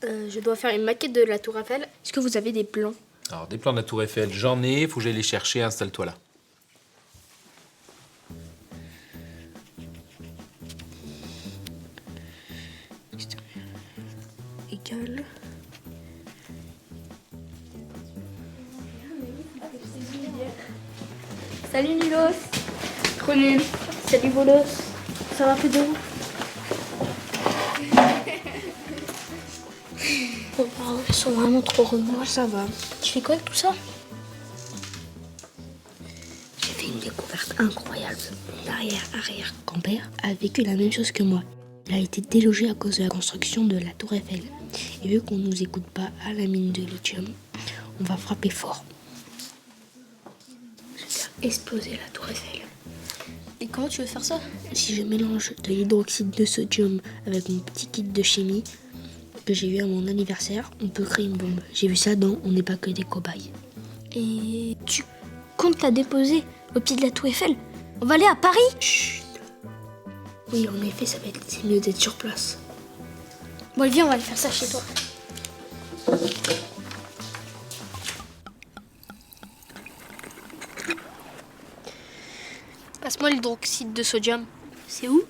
Je dois faire une maquette de la tour Eiffel. Est-ce que vous avez des plans? Alors, des plans de la tour Eiffel, j'en ai, faut que j'aille les chercher, installe-toi là. Égal. Salut Nilos. Trop nul. Salut Bolos. Ça va Fédo? Oh, ils sont vraiment trop relous. Moi ça va. Tu fais quoi avec tout ça? J'ai fait une découverte incroyable. Mon arrière-arrière-grand-père a vécu la même chose que moi. Il a été délogé à cause de la construction de la tour Eiffel. Et vu qu'on nous écoute pas à la mine de lithium, on va frapper fort. Je vais faire exploser la tour Eiffel. Et comment tu veux faire ça? Si je mélange de l'hydroxyde de sodium avec mon petit kit de chimie que j'ai eu à mon anniversaire, on peut créer une bombe. J'ai vu ça dans On n'est pas que des cobayes. Et tu comptes la déposer au pied de la tour Eiffel? On va aller à Paris? Chut. Oui, en effet, c'est mieux d'être sur place. Bon, viens, on va aller faire ça chez toi. Passe-moi l'hydroxyde de sodium. C'est où?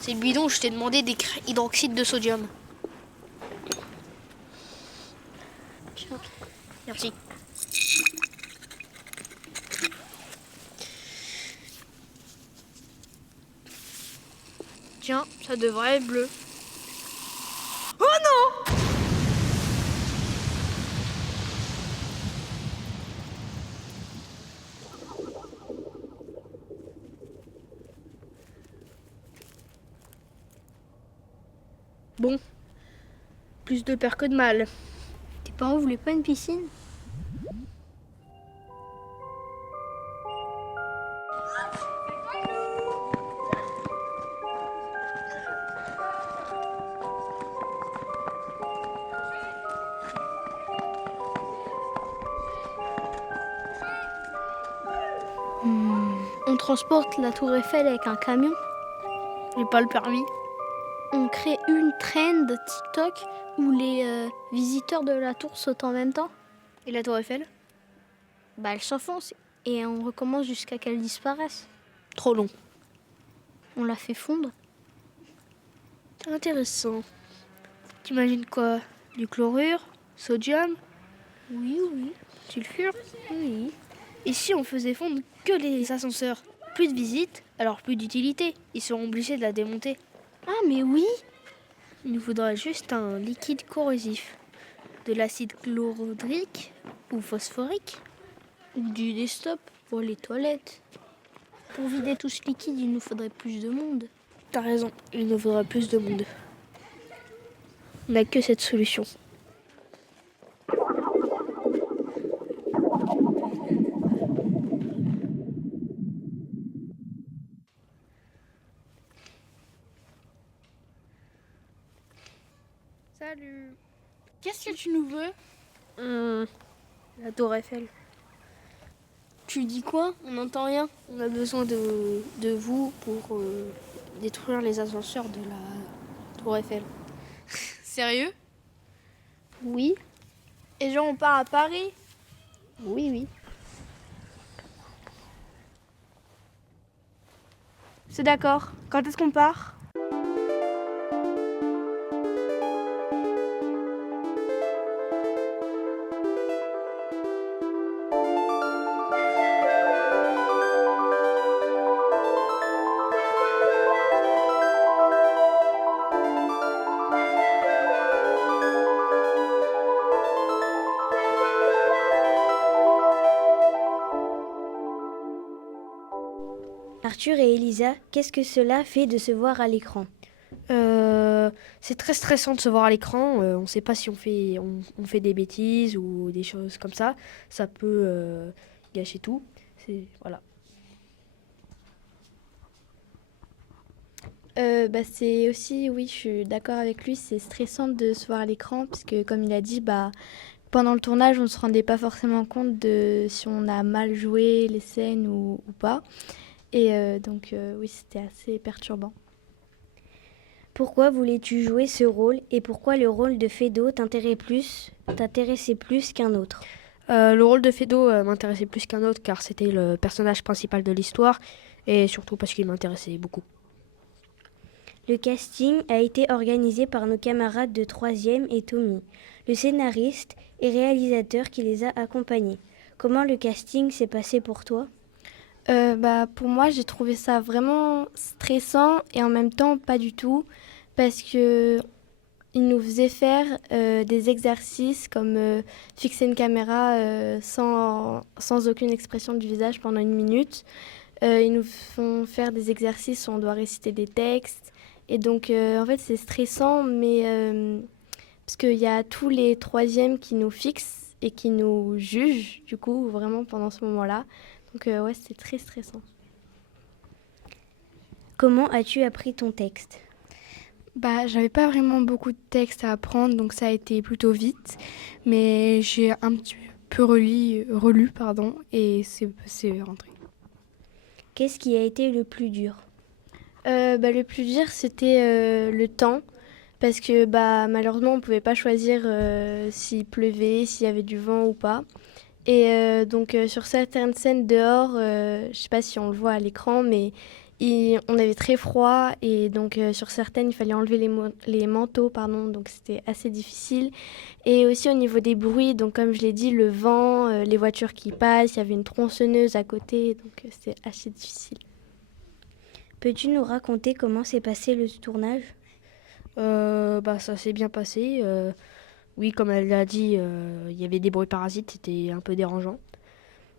C'est le bidon, je t'ai demandé d'écrire hydroxyde de sodium. Merci. Tiens, ça devrait être bleu. Oh non! Bon, plus de peur que de mal. Tes parents voulaient pas une piscine? On transporte la tour Eiffel avec un camion. J'ai pas le permis. On crée une trend TikTok où les visiteurs de la tour sautent en même temps. Et la tour Eiffel? Bah, elle s'enfonce et on recommence jusqu'à qu'elle disparaisse. Trop long. On la fait fondre. Intéressant. T'imagines quoi? Du chlorure? Sodium? Oui. Sulfure? Oui. Et si on faisait fondre que les ascenseurs? Plus de visites, alors plus d'utilité. Ils seront obligés de la démonter. Ah, mais oui! Il nous faudrait juste un liquide corrosif. De l'acide chlorhydrique ou phosphorique. Ou du desktop pour les toilettes. Pour vider tout ce liquide, il nous faudrait plus de monde. T'as raison, il nous faudrait plus de monde. On n'a que cette solution. Salut! Qu'est-ce que tu nous veux? La tour Eiffel. Tu dis quoi? On n'entend rien. On a besoin de vous pour détruire les ascenseurs de la tour Eiffel. Sérieux? Oui. Et genre on part à Paris? Oui. C'est d'accord. Quand est-ce qu'on part? Arthur et Elisa, qu'est-ce que cela fait de se voir à l'écran? C'est très stressant de se voir à l'écran. On ne sait pas si on fait des bêtises ou des choses comme ça. Ça peut gâcher tout. Voilà. C'est aussi, oui, je suis d'accord avec lui, c'est stressant de se voir à l'écran parce que comme il a dit, pendant le tournage, on ne se rendait pas forcément compte de si on a mal joué les scènes ou pas. Et donc oui, c'était assez perturbant. Pourquoi voulais-tu jouer ce rôle et pourquoi le rôle de Fédo t'intéressait plus qu'un autre? Le rôle de Fédo m'intéressait plus qu'un autre car c'était le personnage principal de l'histoire et surtout parce qu'il m'intéressait beaucoup. Le casting a été organisé par nos camarades de 3e et Tommy, le scénariste et réalisateur qui les a accompagnés. Comment le casting s'est passé pour toi? Pour moi, j'ai trouvé ça vraiment stressant et en même temps pas du tout parce que il nous faisait faire des exercices comme fixer une caméra sans aucune expression du visage pendant 1 minute. Ils nous font faire des exercices où on doit réciter des textes. Et donc, en fait, c'est stressant, mais parce qu'il y a tous les 3e qui nous fixent et qui nous jugent, du coup, vraiment pendant ce moment-là. Donc, ouais, c'était très stressant. Comment as-tu appris ton texte? J'avais pas vraiment beaucoup de textes à apprendre, donc ça a été plutôt vite. Mais j'ai un petit peu relu, et c'est rentré. Qu'est-ce qui a été le plus dur? Le plus dur, c'était le temps. Parce que malheureusement, on ne pouvait pas choisir s'il pleuvait, s'il y avait du vent ou pas. Et donc, sur certaines scènes dehors, je ne sais pas si on le voit à l'écran, mais on avait très froid. Et donc, sur certaines, il fallait enlever les manteaux, donc c'était assez difficile. Et aussi au niveau des bruits, donc comme je l'ai dit, le vent, les voitures qui passent, il y avait une tronçonneuse à côté, donc c'était assez difficile. Peux-tu nous raconter comment s'est passé le tournage? Ça s'est bien passé. Oui, comme elle l'a dit, il y avait des bruits parasites, c'était un peu dérangeant.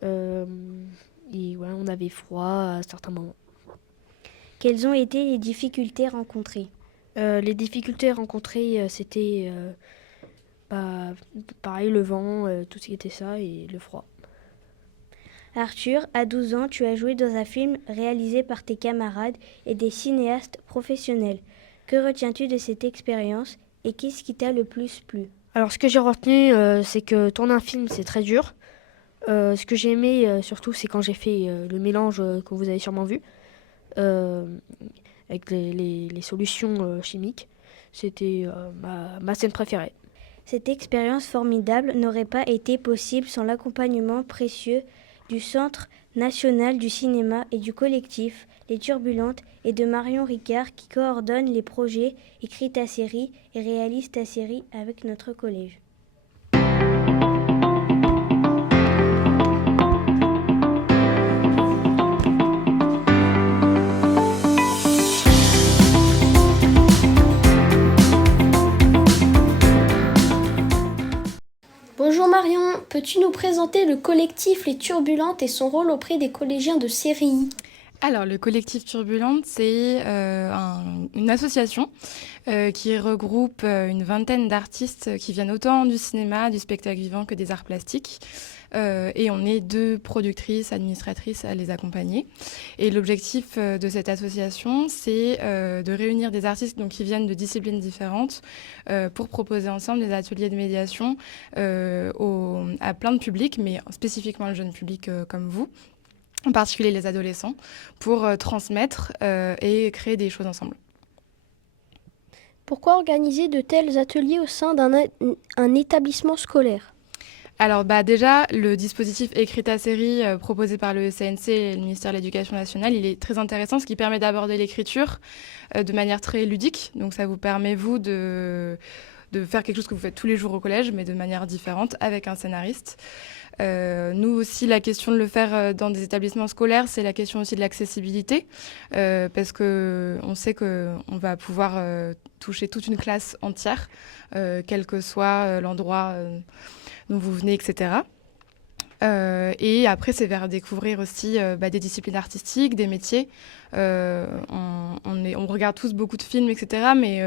Et voilà, on avait froid à certains moments. Quelles ont été les difficultés rencontrées? Les difficultés rencontrées, c'était pareil, le vent, tout ce qui était ça, et le froid. Arthur, à 12 ans, tu as joué dans un film réalisé par tes camarades et des cinéastes professionnels. Que retiens-tu de cette expérience et qu'est-ce qui t'a le plus plu? Alors, ce que j'ai retenu, c'est que tourner un film, c'est très dur. Ce que j'ai aimé, surtout, c'est quand j'ai fait le mélange que vous avez sûrement vu, avec les solutions chimiques. C'était ma scène préférée. Cette expérience formidable n'aurait pas été possible sans l'accompagnement précieux du Centre national du cinéma et du collectif Les Turbulentes et de Marion Ricard qui coordonne les projets Écris ta série et réalise ta série avec notre collège. Bonjour Marion, peux-tu nous présenter le collectif Les Turbulentes et son rôle auprès des collégiens de CRI? Alors, le collectif Turbulente, c'est une association qui regroupe une vingtaine d'artistes qui viennent autant du cinéma, du spectacle vivant que des arts plastiques. Et on est 2 productrices, administratrices à les accompagner. Et l'objectif de cette association, c'est de réunir des artistes qui viennent de disciplines différentes pour proposer ensemble des ateliers de médiation à plein de publics, mais spécifiquement le jeune public comme vous, en particulier les adolescents, pour transmettre et créer des choses ensemble. Pourquoi organiser de tels ateliers au sein d'un établissement scolaire? Alors déjà, le dispositif Écris ta série proposé par le CNC et le ministère de l'Éducation nationale, il est très intéressant, ce qui permet d'aborder l'écriture de manière très ludique. Donc ça vous permet, vous, de faire quelque chose que vous faites tous les jours au collège, mais de manière différente, avec un scénariste. Nous aussi, la question de le faire dans des établissements scolaires, c'est la question aussi de l'accessibilité, parce qu'on sait qu'on va pouvoir toucher toute une classe entière, quel que soit l'endroit dont vous venez, etc. Et après, c'est vers découvrir aussi des disciplines artistiques, des métiers. On regarde tous beaucoup de films, etc., mais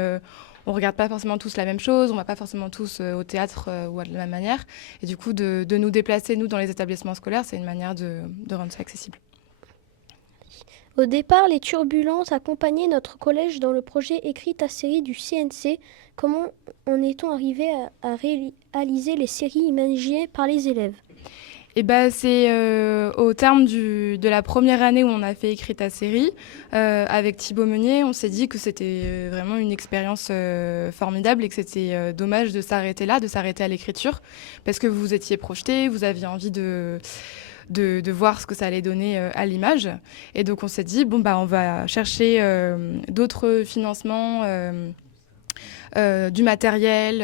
on ne regarde pas forcément tous la même chose, on ne va pas forcément tous au théâtre ou de la même manière. Et du coup, de nous déplacer, nous, dans les établissements scolaires, c'est une manière de rendre ça accessible. Au départ, les Turbulences accompagnaient notre collège dans le projet Écris ta série du CNC. Comment en est-on arrivé à réaliser les séries imaginées par les élèves? Et c'est au terme de la première année où on a fait écrire ta série, avec Thibaut Meunier, on s'est dit que c'était vraiment une expérience formidable et que c'était dommage de s'arrêter là, de s'arrêter à l'écriture, parce que vous vous étiez projeté, vous aviez envie de voir ce que ça allait donner à l'image. Et donc on s'est dit, on va chercher d'autres financements, du matériel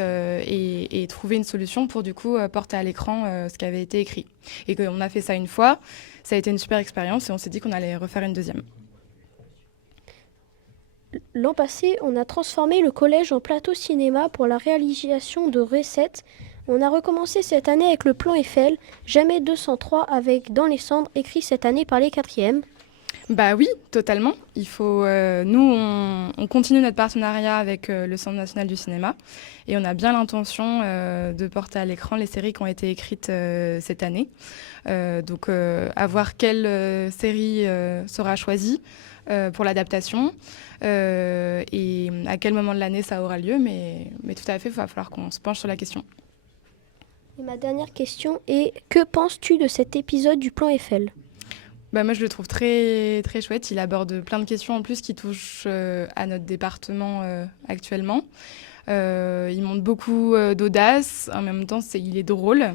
et trouver une solution pour du coup porter à l'écran ce qui avait été écrit. Et qu'on a fait ça une fois, ça a été une super expérience et on s'est dit qu'on allait refaire une deuxième. L'an passé, on a transformé le collège en plateau cinéma pour la réalisation de recettes. On a recommencé cette année avec le plan Eiffel, Jamais 203 avec Dans les cendres, écrit cette année par les 4e. Oui, totalement. Il faut, nous, on continue notre partenariat avec le Centre national du cinéma et on a bien l'intention de porter à l'écran les séries qui ont été écrites cette année. Donc, à voir quelle série sera choisie pour l'adaptation et à quel moment de l'année ça aura lieu. Mais tout à fait, il va falloir qu'on se penche sur la question. Et ma dernière question est, que penses-tu de cet épisode du plan Eiffel ? Moi, je le trouve très, très chouette. Il aborde plein de questions en plus qui touchent à notre département actuellement. Il montre beaucoup d'audace. En même temps, il est drôle.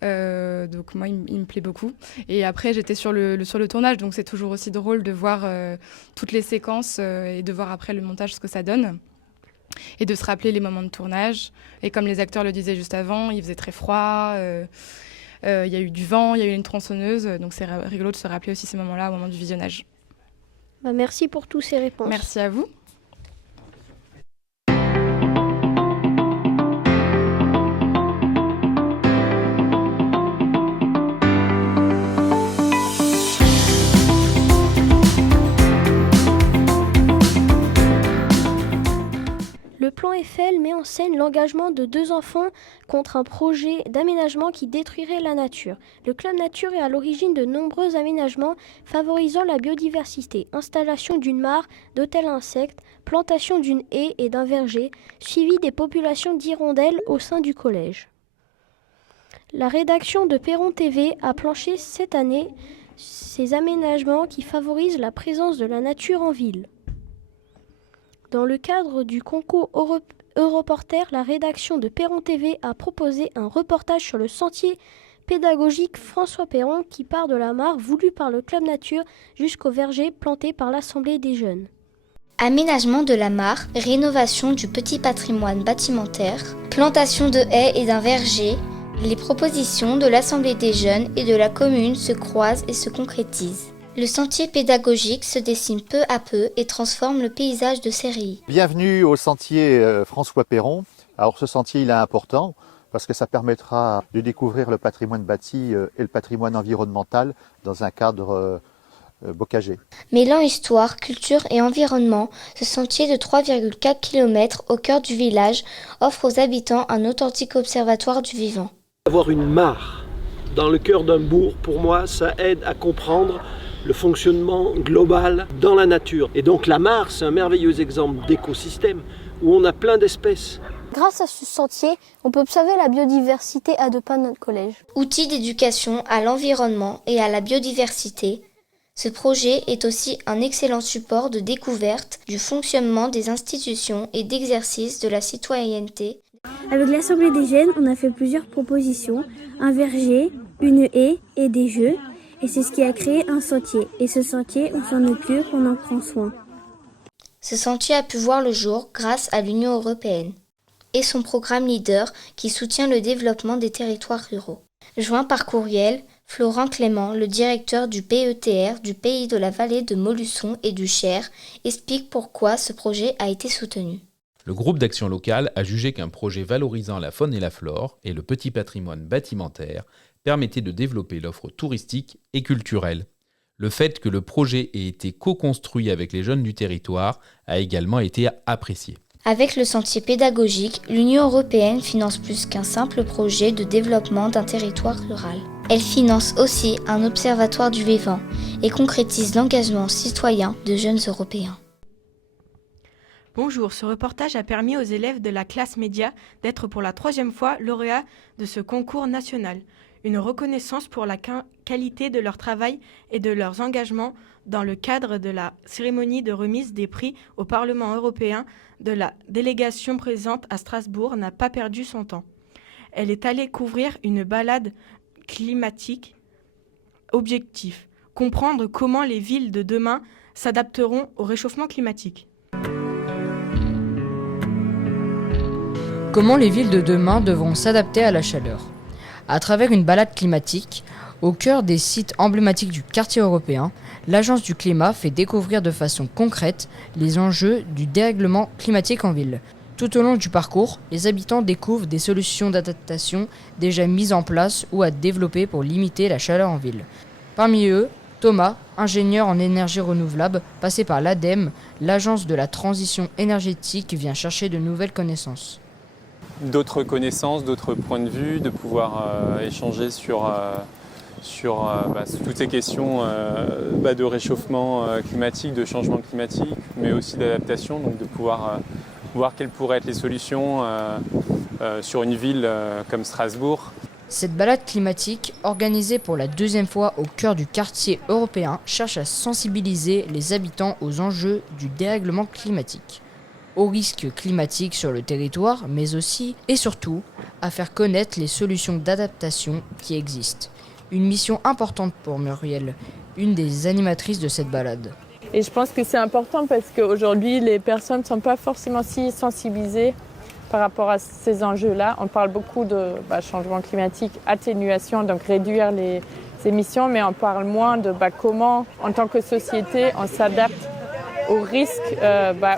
Donc moi, il me plaît beaucoup. Et après, j'étais sur le tournage, donc c'est toujours aussi drôle de voir toutes les séquences et de voir après le montage ce que ça donne. Et de se rappeler les moments de tournage. Et comme les acteurs le disaient juste avant, il faisait très froid. Il y a eu du vent, il y a eu une tronçonneuse, donc c'est rigolo de se rappeler aussi ces moments-là au moment du visionnage. Merci pour toutes ces réponses. Merci à vous. Le plan Eiffel met en scène l'engagement de 2 enfants contre un projet d'aménagement qui détruirait la nature. Le Club Nature est à l'origine de nombreux aménagements favorisant la biodiversité. Installation d'une mare, d'hôtels à insectes, plantation d'une haie et d'un verger, suivi des populations d'hirondelles au sein du collège. La rédaction de Perron TV a planché cette année ces aménagements qui favorisent la présence de la nature en ville. Dans le cadre du concours Europorter, la rédaction de Perron TV a proposé un reportage sur le sentier pédagogique François Perron qui part de la mare voulue par le Club Nature jusqu'au verger planté par l'Assemblée des jeunes. Aménagement de la mare, rénovation du petit patrimoine bâtimentaire, plantation de haies et d'un verger, les propositions de l'Assemblée des jeunes et de la commune se croisent et se concrétisent. Le sentier pédagogique se dessine peu à peu et transforme le paysage de Sérilly. Bienvenue au sentier François Perron. Alors ce sentier il est important parce que ça permettra de découvrir le patrimoine bâti et le patrimoine environnemental dans un cadre bocager. Mêlant histoire, culture et environnement, ce sentier de 3,4 km au cœur du village offre aux habitants un authentique observatoire du vivant. Avoir une mare dans le cœur d'un bourg, pour moi, ça aide à comprendre le fonctionnement global dans la nature. Et donc la mare, c'est un merveilleux exemple d'écosystème où on a plein d'espèces. Grâce à ce sentier, on peut observer la biodiversité à 2 pas de notre collège. Outil d'éducation à l'environnement et à la biodiversité, ce projet est aussi un excellent support de découverte du fonctionnement des institutions et d'exercice de la citoyenneté. Avec l'Assemblée des jeunes, on a fait plusieurs propositions, un verger, une haie et des jeux. Et c'est ce qui a créé un sentier. Et ce sentier, on s'en occupe, on en prend soin. Ce sentier a pu voir le jour grâce à l'Union européenne et son programme LEADER qui soutient le développement des territoires ruraux. Joint par courriel, Florent Clément, le directeur du PETR du pays de la vallée de Montluçon et du Cher, explique pourquoi ce projet a été soutenu. Le groupe d'action locale a jugé qu'un projet valorisant la faune et la flore et le petit patrimoine bâtimentaire permettait de développer l'offre touristique et culturelle. Le fait que le projet ait été co-construit avec les jeunes du territoire a également été apprécié. Avec le sentier pédagogique, l'Union européenne finance plus qu'un simple projet de développement d'un territoire rural. Elle finance aussi un observatoire du vivant et concrétise l'engagement citoyen de jeunes Européens. Bonjour, ce reportage a permis aux élèves de la classe média d'être pour la 3e fois lauréats de ce concours national. Une reconnaissance pour la qualité de leur travail et de leurs engagements dans le cadre de la cérémonie de remise des prix au Parlement européen de la délégation présente à Strasbourg n'a pas perdu son temps. Elle est allée couvrir une balade climatique. Objectif, comprendre comment les villes de demain s'adapteront au réchauffement climatique. Comment les villes de demain devront s'adapter à la chaleur. À travers une balade climatique, au cœur des sites emblématiques du quartier européen, l'Agence du climat fait découvrir de façon concrète les enjeux du dérèglement climatique en ville. Tout au long du parcours, les habitants découvrent des solutions d'adaptation déjà mises en place ou à développer pour limiter la chaleur en ville. Parmi eux, Thomas, ingénieur en énergie renouvelable, passé par l'ADEME, l'Agence de la transition énergétique, vient chercher de nouvelles connaissances. D'autres connaissances, d'autres points de vue, de pouvoir échanger sur toutes ces questions de réchauffement climatique, de changement climatique, mais aussi d'adaptation, donc de pouvoir voir quelles pourraient être les solutions sur une ville comme Strasbourg. Cette balade climatique, organisée pour la 2e fois au cœur du quartier européen, cherche à sensibiliser les habitants aux enjeux du dérèglement climatique, aux risques climatiques sur le territoire, mais aussi et surtout à faire connaître les solutions d'adaptation qui existent. Une mission importante pour Muriel, une des animatrices de cette balade. Et je pense que c'est important parce qu'aujourd'hui, les personnes ne sont pas forcément si sensibilisées par rapport à ces enjeux-là. On parle beaucoup de changement climatique, atténuation, donc réduire les émissions, mais on parle moins de comment, en tant que société, on s'adapte aux risques,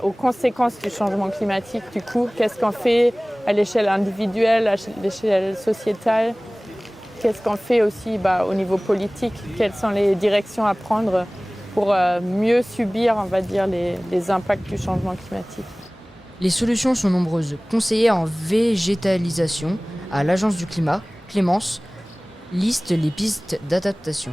aux conséquences du changement climatique. Du coup, qu'est-ce qu'on fait à l'échelle individuelle, à l'échelle sociétale? Qu'est-ce qu'on fait aussi au niveau politique? Quelles sont les directions à prendre pour mieux subir, on va dire, les impacts du changement climatique? Les solutions sont nombreuses. Conseillère en végétalisation à l'Agence du climat, Clémence liste les pistes d'adaptation.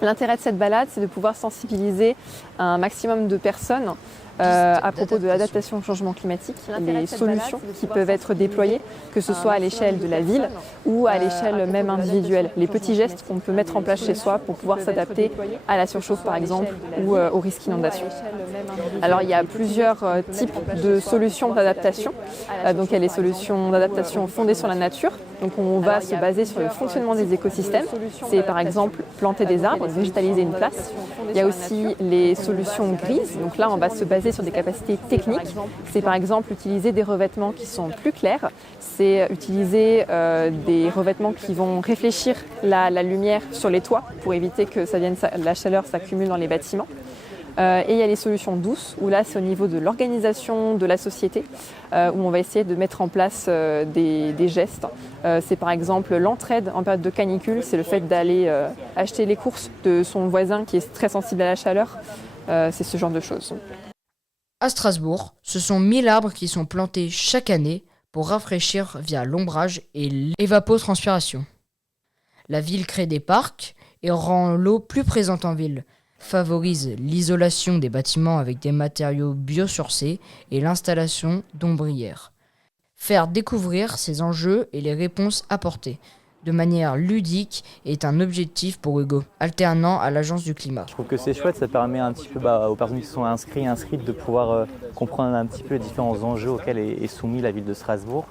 L'intérêt de cette balade, c'est de pouvoir sensibiliser un maximum de personnes à propos de l'adaptation au changement climatique, les solutions qui peuvent être déployées, que ce soit à l'échelle de la ville ou à l'échelle même individuelle. Les petits gestes qu'on peut mettre en place chez soi pour pouvoir s'adapter à la surchauffe par exemple ou au risque d'inondation. Alors il y a plusieurs types de solutions d'adaptation. Donc il y a les solutions d'adaptation fondées sur la nature. Donc on va se baser sur le fonctionnement des écosystèmes. C'est par exemple planter des arbres, végétaliser une place. Il y a aussi les solutions grises. Donc là on va se baser sur des capacités techniques. C'est par exemple utiliser des revêtements qui sont plus clairs. C'est utiliser des revêtements qui vont réfléchir la lumière sur les toits pour éviter que la chaleur s'accumule dans les bâtiments. Et il y a les solutions douces, où là c'est au niveau de l'organisation de la société, où on va essayer de mettre en place des gestes. C'est par exemple l'entraide en période de canicule, c'est le fait d'aller acheter les courses de son voisin qui est très sensible à la chaleur. C'est ce genre de choses. À Strasbourg, ce sont 1000 arbres qui sont plantés chaque année pour rafraîchir via l'ombrage et l'évapotranspiration. La ville crée des parcs et rend l'eau plus présente en ville, favorise l'isolation des bâtiments avec des matériaux biosourcés et l'installation d'ombrières. Faire découvrir ces enjeux et les réponses apportées de manière ludique est un objectif pour Hugo, alternant à l'Agence du climat. Je trouve que c'est chouette, ça permet un petit peu aux personnes qui sont inscrites de pouvoir comprendre un petit peu les différents enjeux auxquels est soumise la ville de Strasbourg.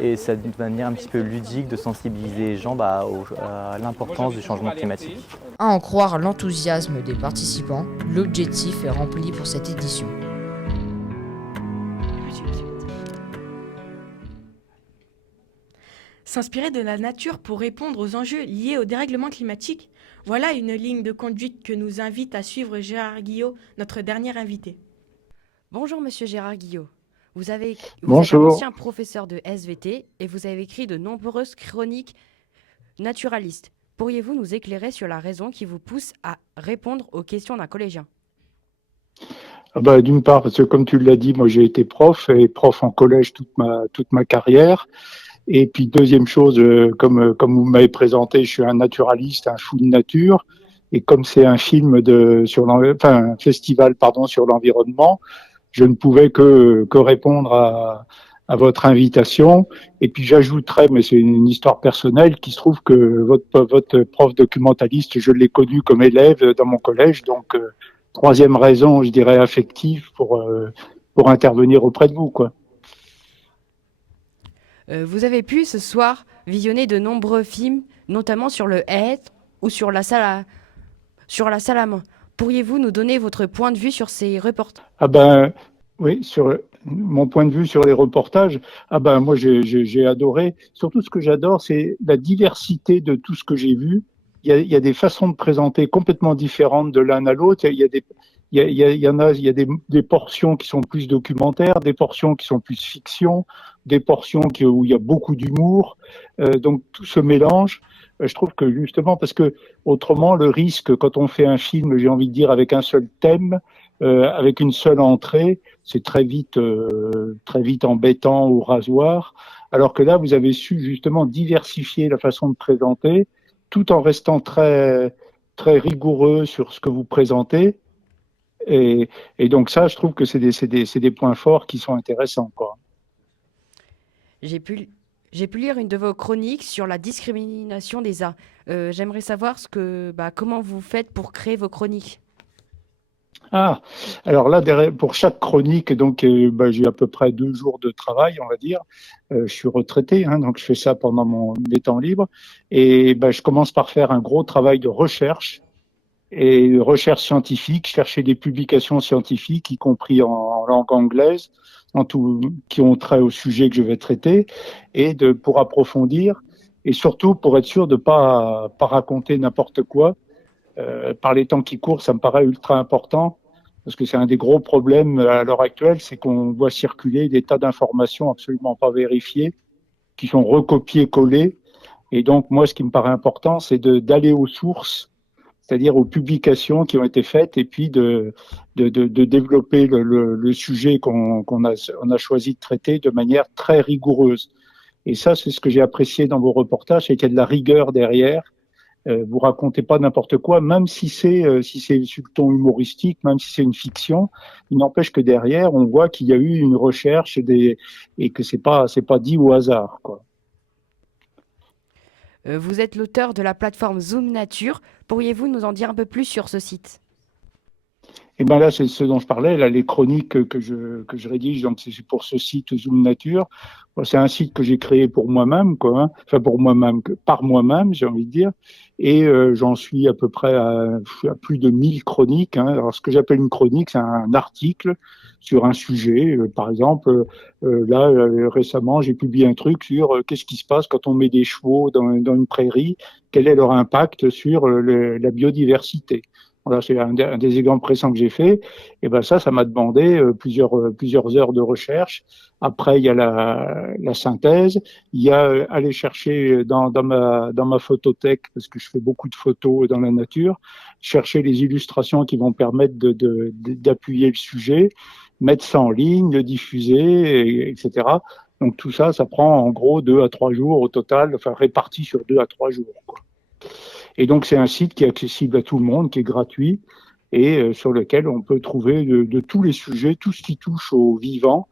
Et c'est d'une manière un petit peu ludique de sensibiliser les gens à l'importance du changement climatique. À en croire l'enthousiasme des participants, l'objectif est rempli pour cette édition. S'inspirer de la nature pour répondre aux enjeux liés au dérèglement climatique, voilà une ligne de conduite que nous invite à suivre Gérard Guillot, notre dernier invité. Bonjour Monsieur Gérard Guillot. Vous êtes ancien professeur de SVT et vous avez écrit de nombreuses chroniques naturalistes. Pourriez-vous nous éclairer sur la raison qui vous pousse à répondre aux questions d'un collégien ? D'une part, parce que comme tu l'as dit, moi j'ai été prof en collège toute ma carrière. Et puis deuxième chose, comme vous m'avez présenté, je suis un naturaliste, un fou de nature. Et comme c'est un film un festival sur l'environnement, je ne pouvais que répondre à votre invitation. Et puis j'ajouterais, mais c'est une histoire personnelle, qu'il se trouve que votre prof documentaliste, je l'ai connu comme élève dans mon collège. Donc, troisième raison, je dirais, affective pour intervenir auprès de vous, quoi. Vous avez pu ce soir visionner de nombreux films, notamment sur le hêtre ou sur la salamandre. Pourriez-vous nous donner votre point de vue sur ces reportages? Ah ben, oui, sur mon point de vue sur les reportages, ah ben moi j'ai adoré. Surtout ce que j'adore, c'est la diversité de tout ce que j'ai vu. Il y a des façons de présenter complètement différentes de l'un à l'autre. Il y a des portions qui sont plus documentaires, des portions qui sont plus fiction, des portions où il y a beaucoup d'humour. Donc tout se mélange. Je trouve que justement, parce que autrement, le risque, quand on fait un film, j'ai envie de dire, avec un seul thème, avec une seule entrée, c'est très vite embêtant au rasoir. Alors que là, vous avez su justement diversifier la façon de présenter, tout en restant très rigoureux sur ce que vous présentez. Et donc ça, je trouve que c'est des points forts qui sont intéressants, quoi. J'ai pu lire une de vos chroniques sur la discrimination des arts. J'aimerais savoir comment vous faites pour créer vos chroniques. Ah, alors là, pour chaque chronique, donc j'ai à peu près 2 jours de travail, on va dire. Je suis retraité, donc je fais ça pendant mes temps libres. Et je commence par faire un gros travail de recherche et recherche scientifique, chercher des publications scientifiques, y compris en langue anglaise, qui ont trait au sujet que je vais traiter, et pour approfondir, et surtout pour être sûr de pas raconter n'importe quoi. Par les temps qui courent, ça me paraît ultra important, parce que c'est un des gros problèmes à l'heure actuelle, c'est qu'on voit circuler des tas d'informations absolument pas vérifiées, qui sont recopiées-collées. Et donc, moi, ce qui me paraît important, c'est d'aller aux sources, c'est-à-dire aux publications qui ont été faites, et puis de développer le sujet qu'on a choisi de traiter de manière très rigoureuse. Et ça, c'est ce que j'ai apprécié dans vos reportages, c'est qu'il y a de la rigueur derrière. Vous racontez pas n'importe quoi, même si c'est sur le ton humoristique, même si c'est une fiction. Il n'empêche que derrière, on voit qu'il y a eu une recherche et que c'est pas dit au hasard, quoi. Vous êtes l'auteur de la plateforme Zoom Nature. Pourriez-vous nous en dire un peu plus sur ce site? Et ben là, c'est ce dont je parlais, là, les chroniques que je rédige, donc c'est pour ce site Zoom Nature. Bon, c'est un site que j'ai créé pour moi-même, quoi, enfin par moi-même, j'ai envie de dire. Et j'en suis à peu près à plus de 1000 chroniques. Alors, ce que j'appelle une chronique, c'est un article sur un sujet. Par exemple, récemment, j'ai publié un truc sur qu'est-ce qui se passe quand on met des chevaux dans une prairie, quel est leur impact sur la biodiversité. Voilà, c'est un des exemples récents que j'ai fait. Et ça m'a demandé plusieurs heures de recherche. Après, il y a la synthèse. Il y a aller chercher dans ma photothèque, parce que je fais beaucoup de photos dans la nature, chercher les illustrations qui vont permettre d'appuyer le sujet, mettre ça en ligne, le diffuser, etc. Donc tout ça, ça prend en gros 2 à 3 jours au total, enfin réparti sur 2 à 3 jours, quoi. Et donc, c'est un site qui est accessible à tout le monde, qui est gratuit et sur lequel on peut trouver de tous les sujets, tout ce qui touche au vivant,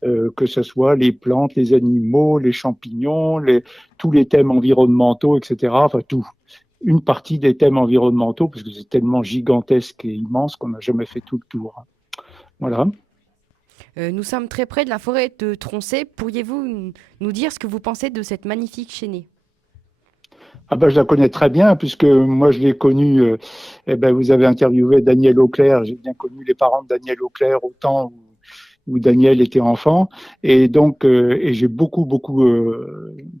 que ce soit les plantes, les animaux, les champignons, tous les thèmes environnementaux, etc. Enfin, tout. Une partie des thèmes environnementaux, parce que c'est tellement gigantesque et immense qu'on n'a jamais fait tout le tour. Voilà. Nous sommes très près de la forêt de Troncé. Pourriez-vous nous dire ce que vous pensez de cette magnifique chênaie? Je la connais très bien, puisque moi je l'ai connue, vous avez interviewé Daniel Auclair, j'ai bien connu les parents de Daniel Auclair au temps où Daniel était enfant, et donc j'ai beaucoup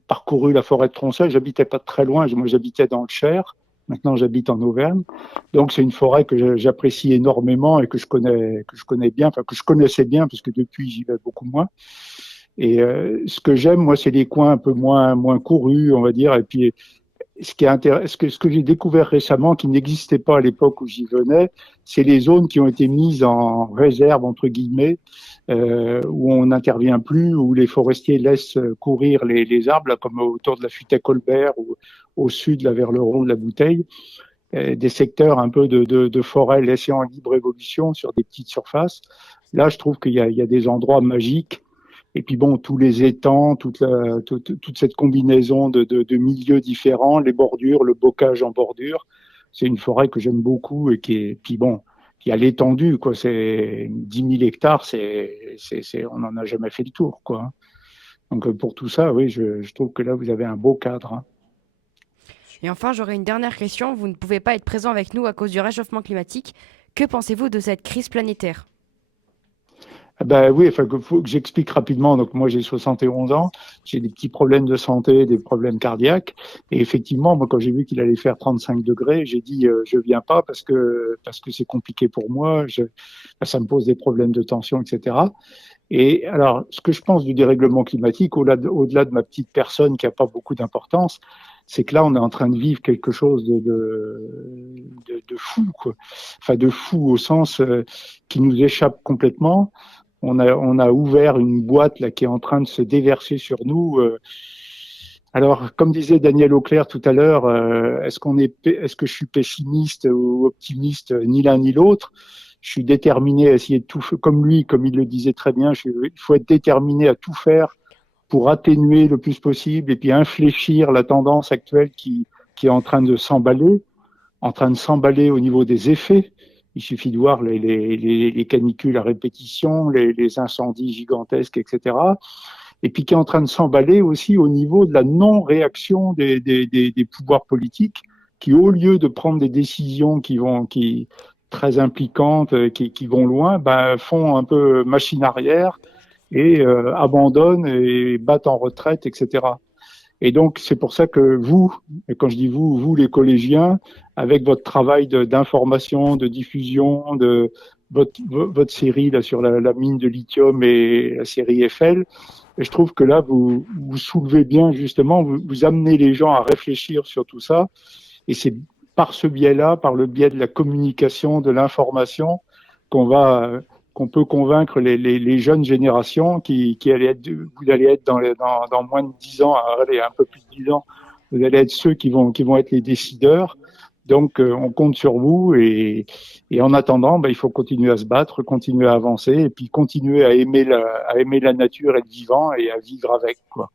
parcouru la forêt de Troncé. J'habitais pas très loin, moi j'habitais dans le Cher, maintenant j'habite en Auvergne, donc c'est une forêt que j'apprécie énormément et que je connais bien, enfin que je connaissais bien, parce que depuis j'y vais beaucoup moins. Et ce que j'aime, moi, c'est les coins un peu moins courus, on va dire, et puis ce que j'ai découvert récemment, qui n'existait pas à l'époque où j'y venais, c'est les zones qui ont été mises en réserve, entre guillemets, où on n'intervient plus, où les forestiers laissent courir les arbres, là, comme autour de la Futaie-Colbert ou au sud, là, vers le rond de la Bouteille. Des secteurs un peu de forêt laissés en libre évolution sur des petites surfaces. Là, je trouve qu'il y a des endroits magiques. Et puis bon, tous les étangs, toute cette combinaison de milieux différents, les bordures, le bocage en bordure, c'est une forêt que j'aime beaucoup et puis bon, il y a l'étendue, quoi. C'est 10 000 hectares, on n'en a jamais fait le tour, quoi. Donc pour tout ça, oui, je trouve que là, vous avez un beau cadre. Hein. Et enfin, j'aurais une dernière question. Vous ne pouvez pas être présent avec nous à cause du réchauffement climatique. Que pensez-vous de cette crise planétaire ? Ben oui, enfin, faut que j'explique rapidement. Donc, moi, j'ai 71 ans. J'ai des petits problèmes de santé, des problèmes cardiaques. Et effectivement, moi, quand j'ai vu qu'il allait faire 35 degrés, j'ai dit, je viens pas parce que c'est compliqué pour moi. Ça me pose des problèmes de tension, etc. Et alors, ce que je pense du dérèglement climatique, au-delà de ma petite personne qui a pas beaucoup d'importance, c'est que là, on est en train de vivre quelque chose de fou, quoi. Enfin, de fou au sens qui nous échappe complètement. On a ouvert une boîte là qui est en train de se déverser sur nous. Alors, comme disait Daniel Auclair tout à l'heure, est-ce que je suis pessimiste ou optimiste? Ni l'un ni l'autre. Je suis déterminé à essayer de tout faire, comme lui, comme il le disait très bien. Il faut être déterminé à tout faire pour atténuer le plus possible et puis infléchir la tendance actuelle qui est en train de s'emballer au niveau des effets. Il suffit de voir les canicules à répétition, les incendies gigantesques, etc. Et puis qui est en train de s'emballer aussi au niveau de la non-réaction des pouvoirs politiques qui, au lieu de prendre des décisions très impliquantes, qui vont loin, font un peu machine arrière et abandonnent et battent en retraite, etc. Et donc, c'est pour ça que vous, et quand je dis vous les collégiens, avec votre travail d'information, de diffusion, de votre série là sur la mine de lithium et la série Eiffel, et je trouve que là, vous soulevez bien justement, vous amenez les gens à réfléchir sur tout ça. Et c'est par ce biais-là, par le biais de la communication, de l'information, qu'on peut convaincre les jeunes générations vous allez être dans moins de 10 ans, allez, un peu plus de 10 ans, vous allez être ceux qui vont être les décideurs. Donc, on compte sur vous et en attendant, il faut continuer à se battre, continuer à avancer et puis continuer à aimer la nature et le vivant et à vivre avec, quoi.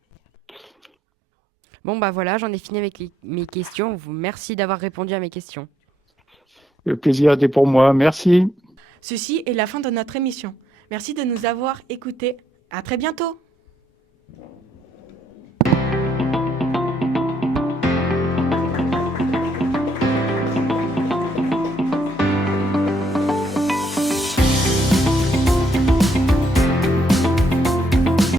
Bon, voilà, j'en ai fini avec mes questions. Merci d'avoir répondu à mes questions. Le plaisir était pour moi. Merci. Ceci est la fin de notre émission. Merci de nous avoir écoutés. À très bientôt.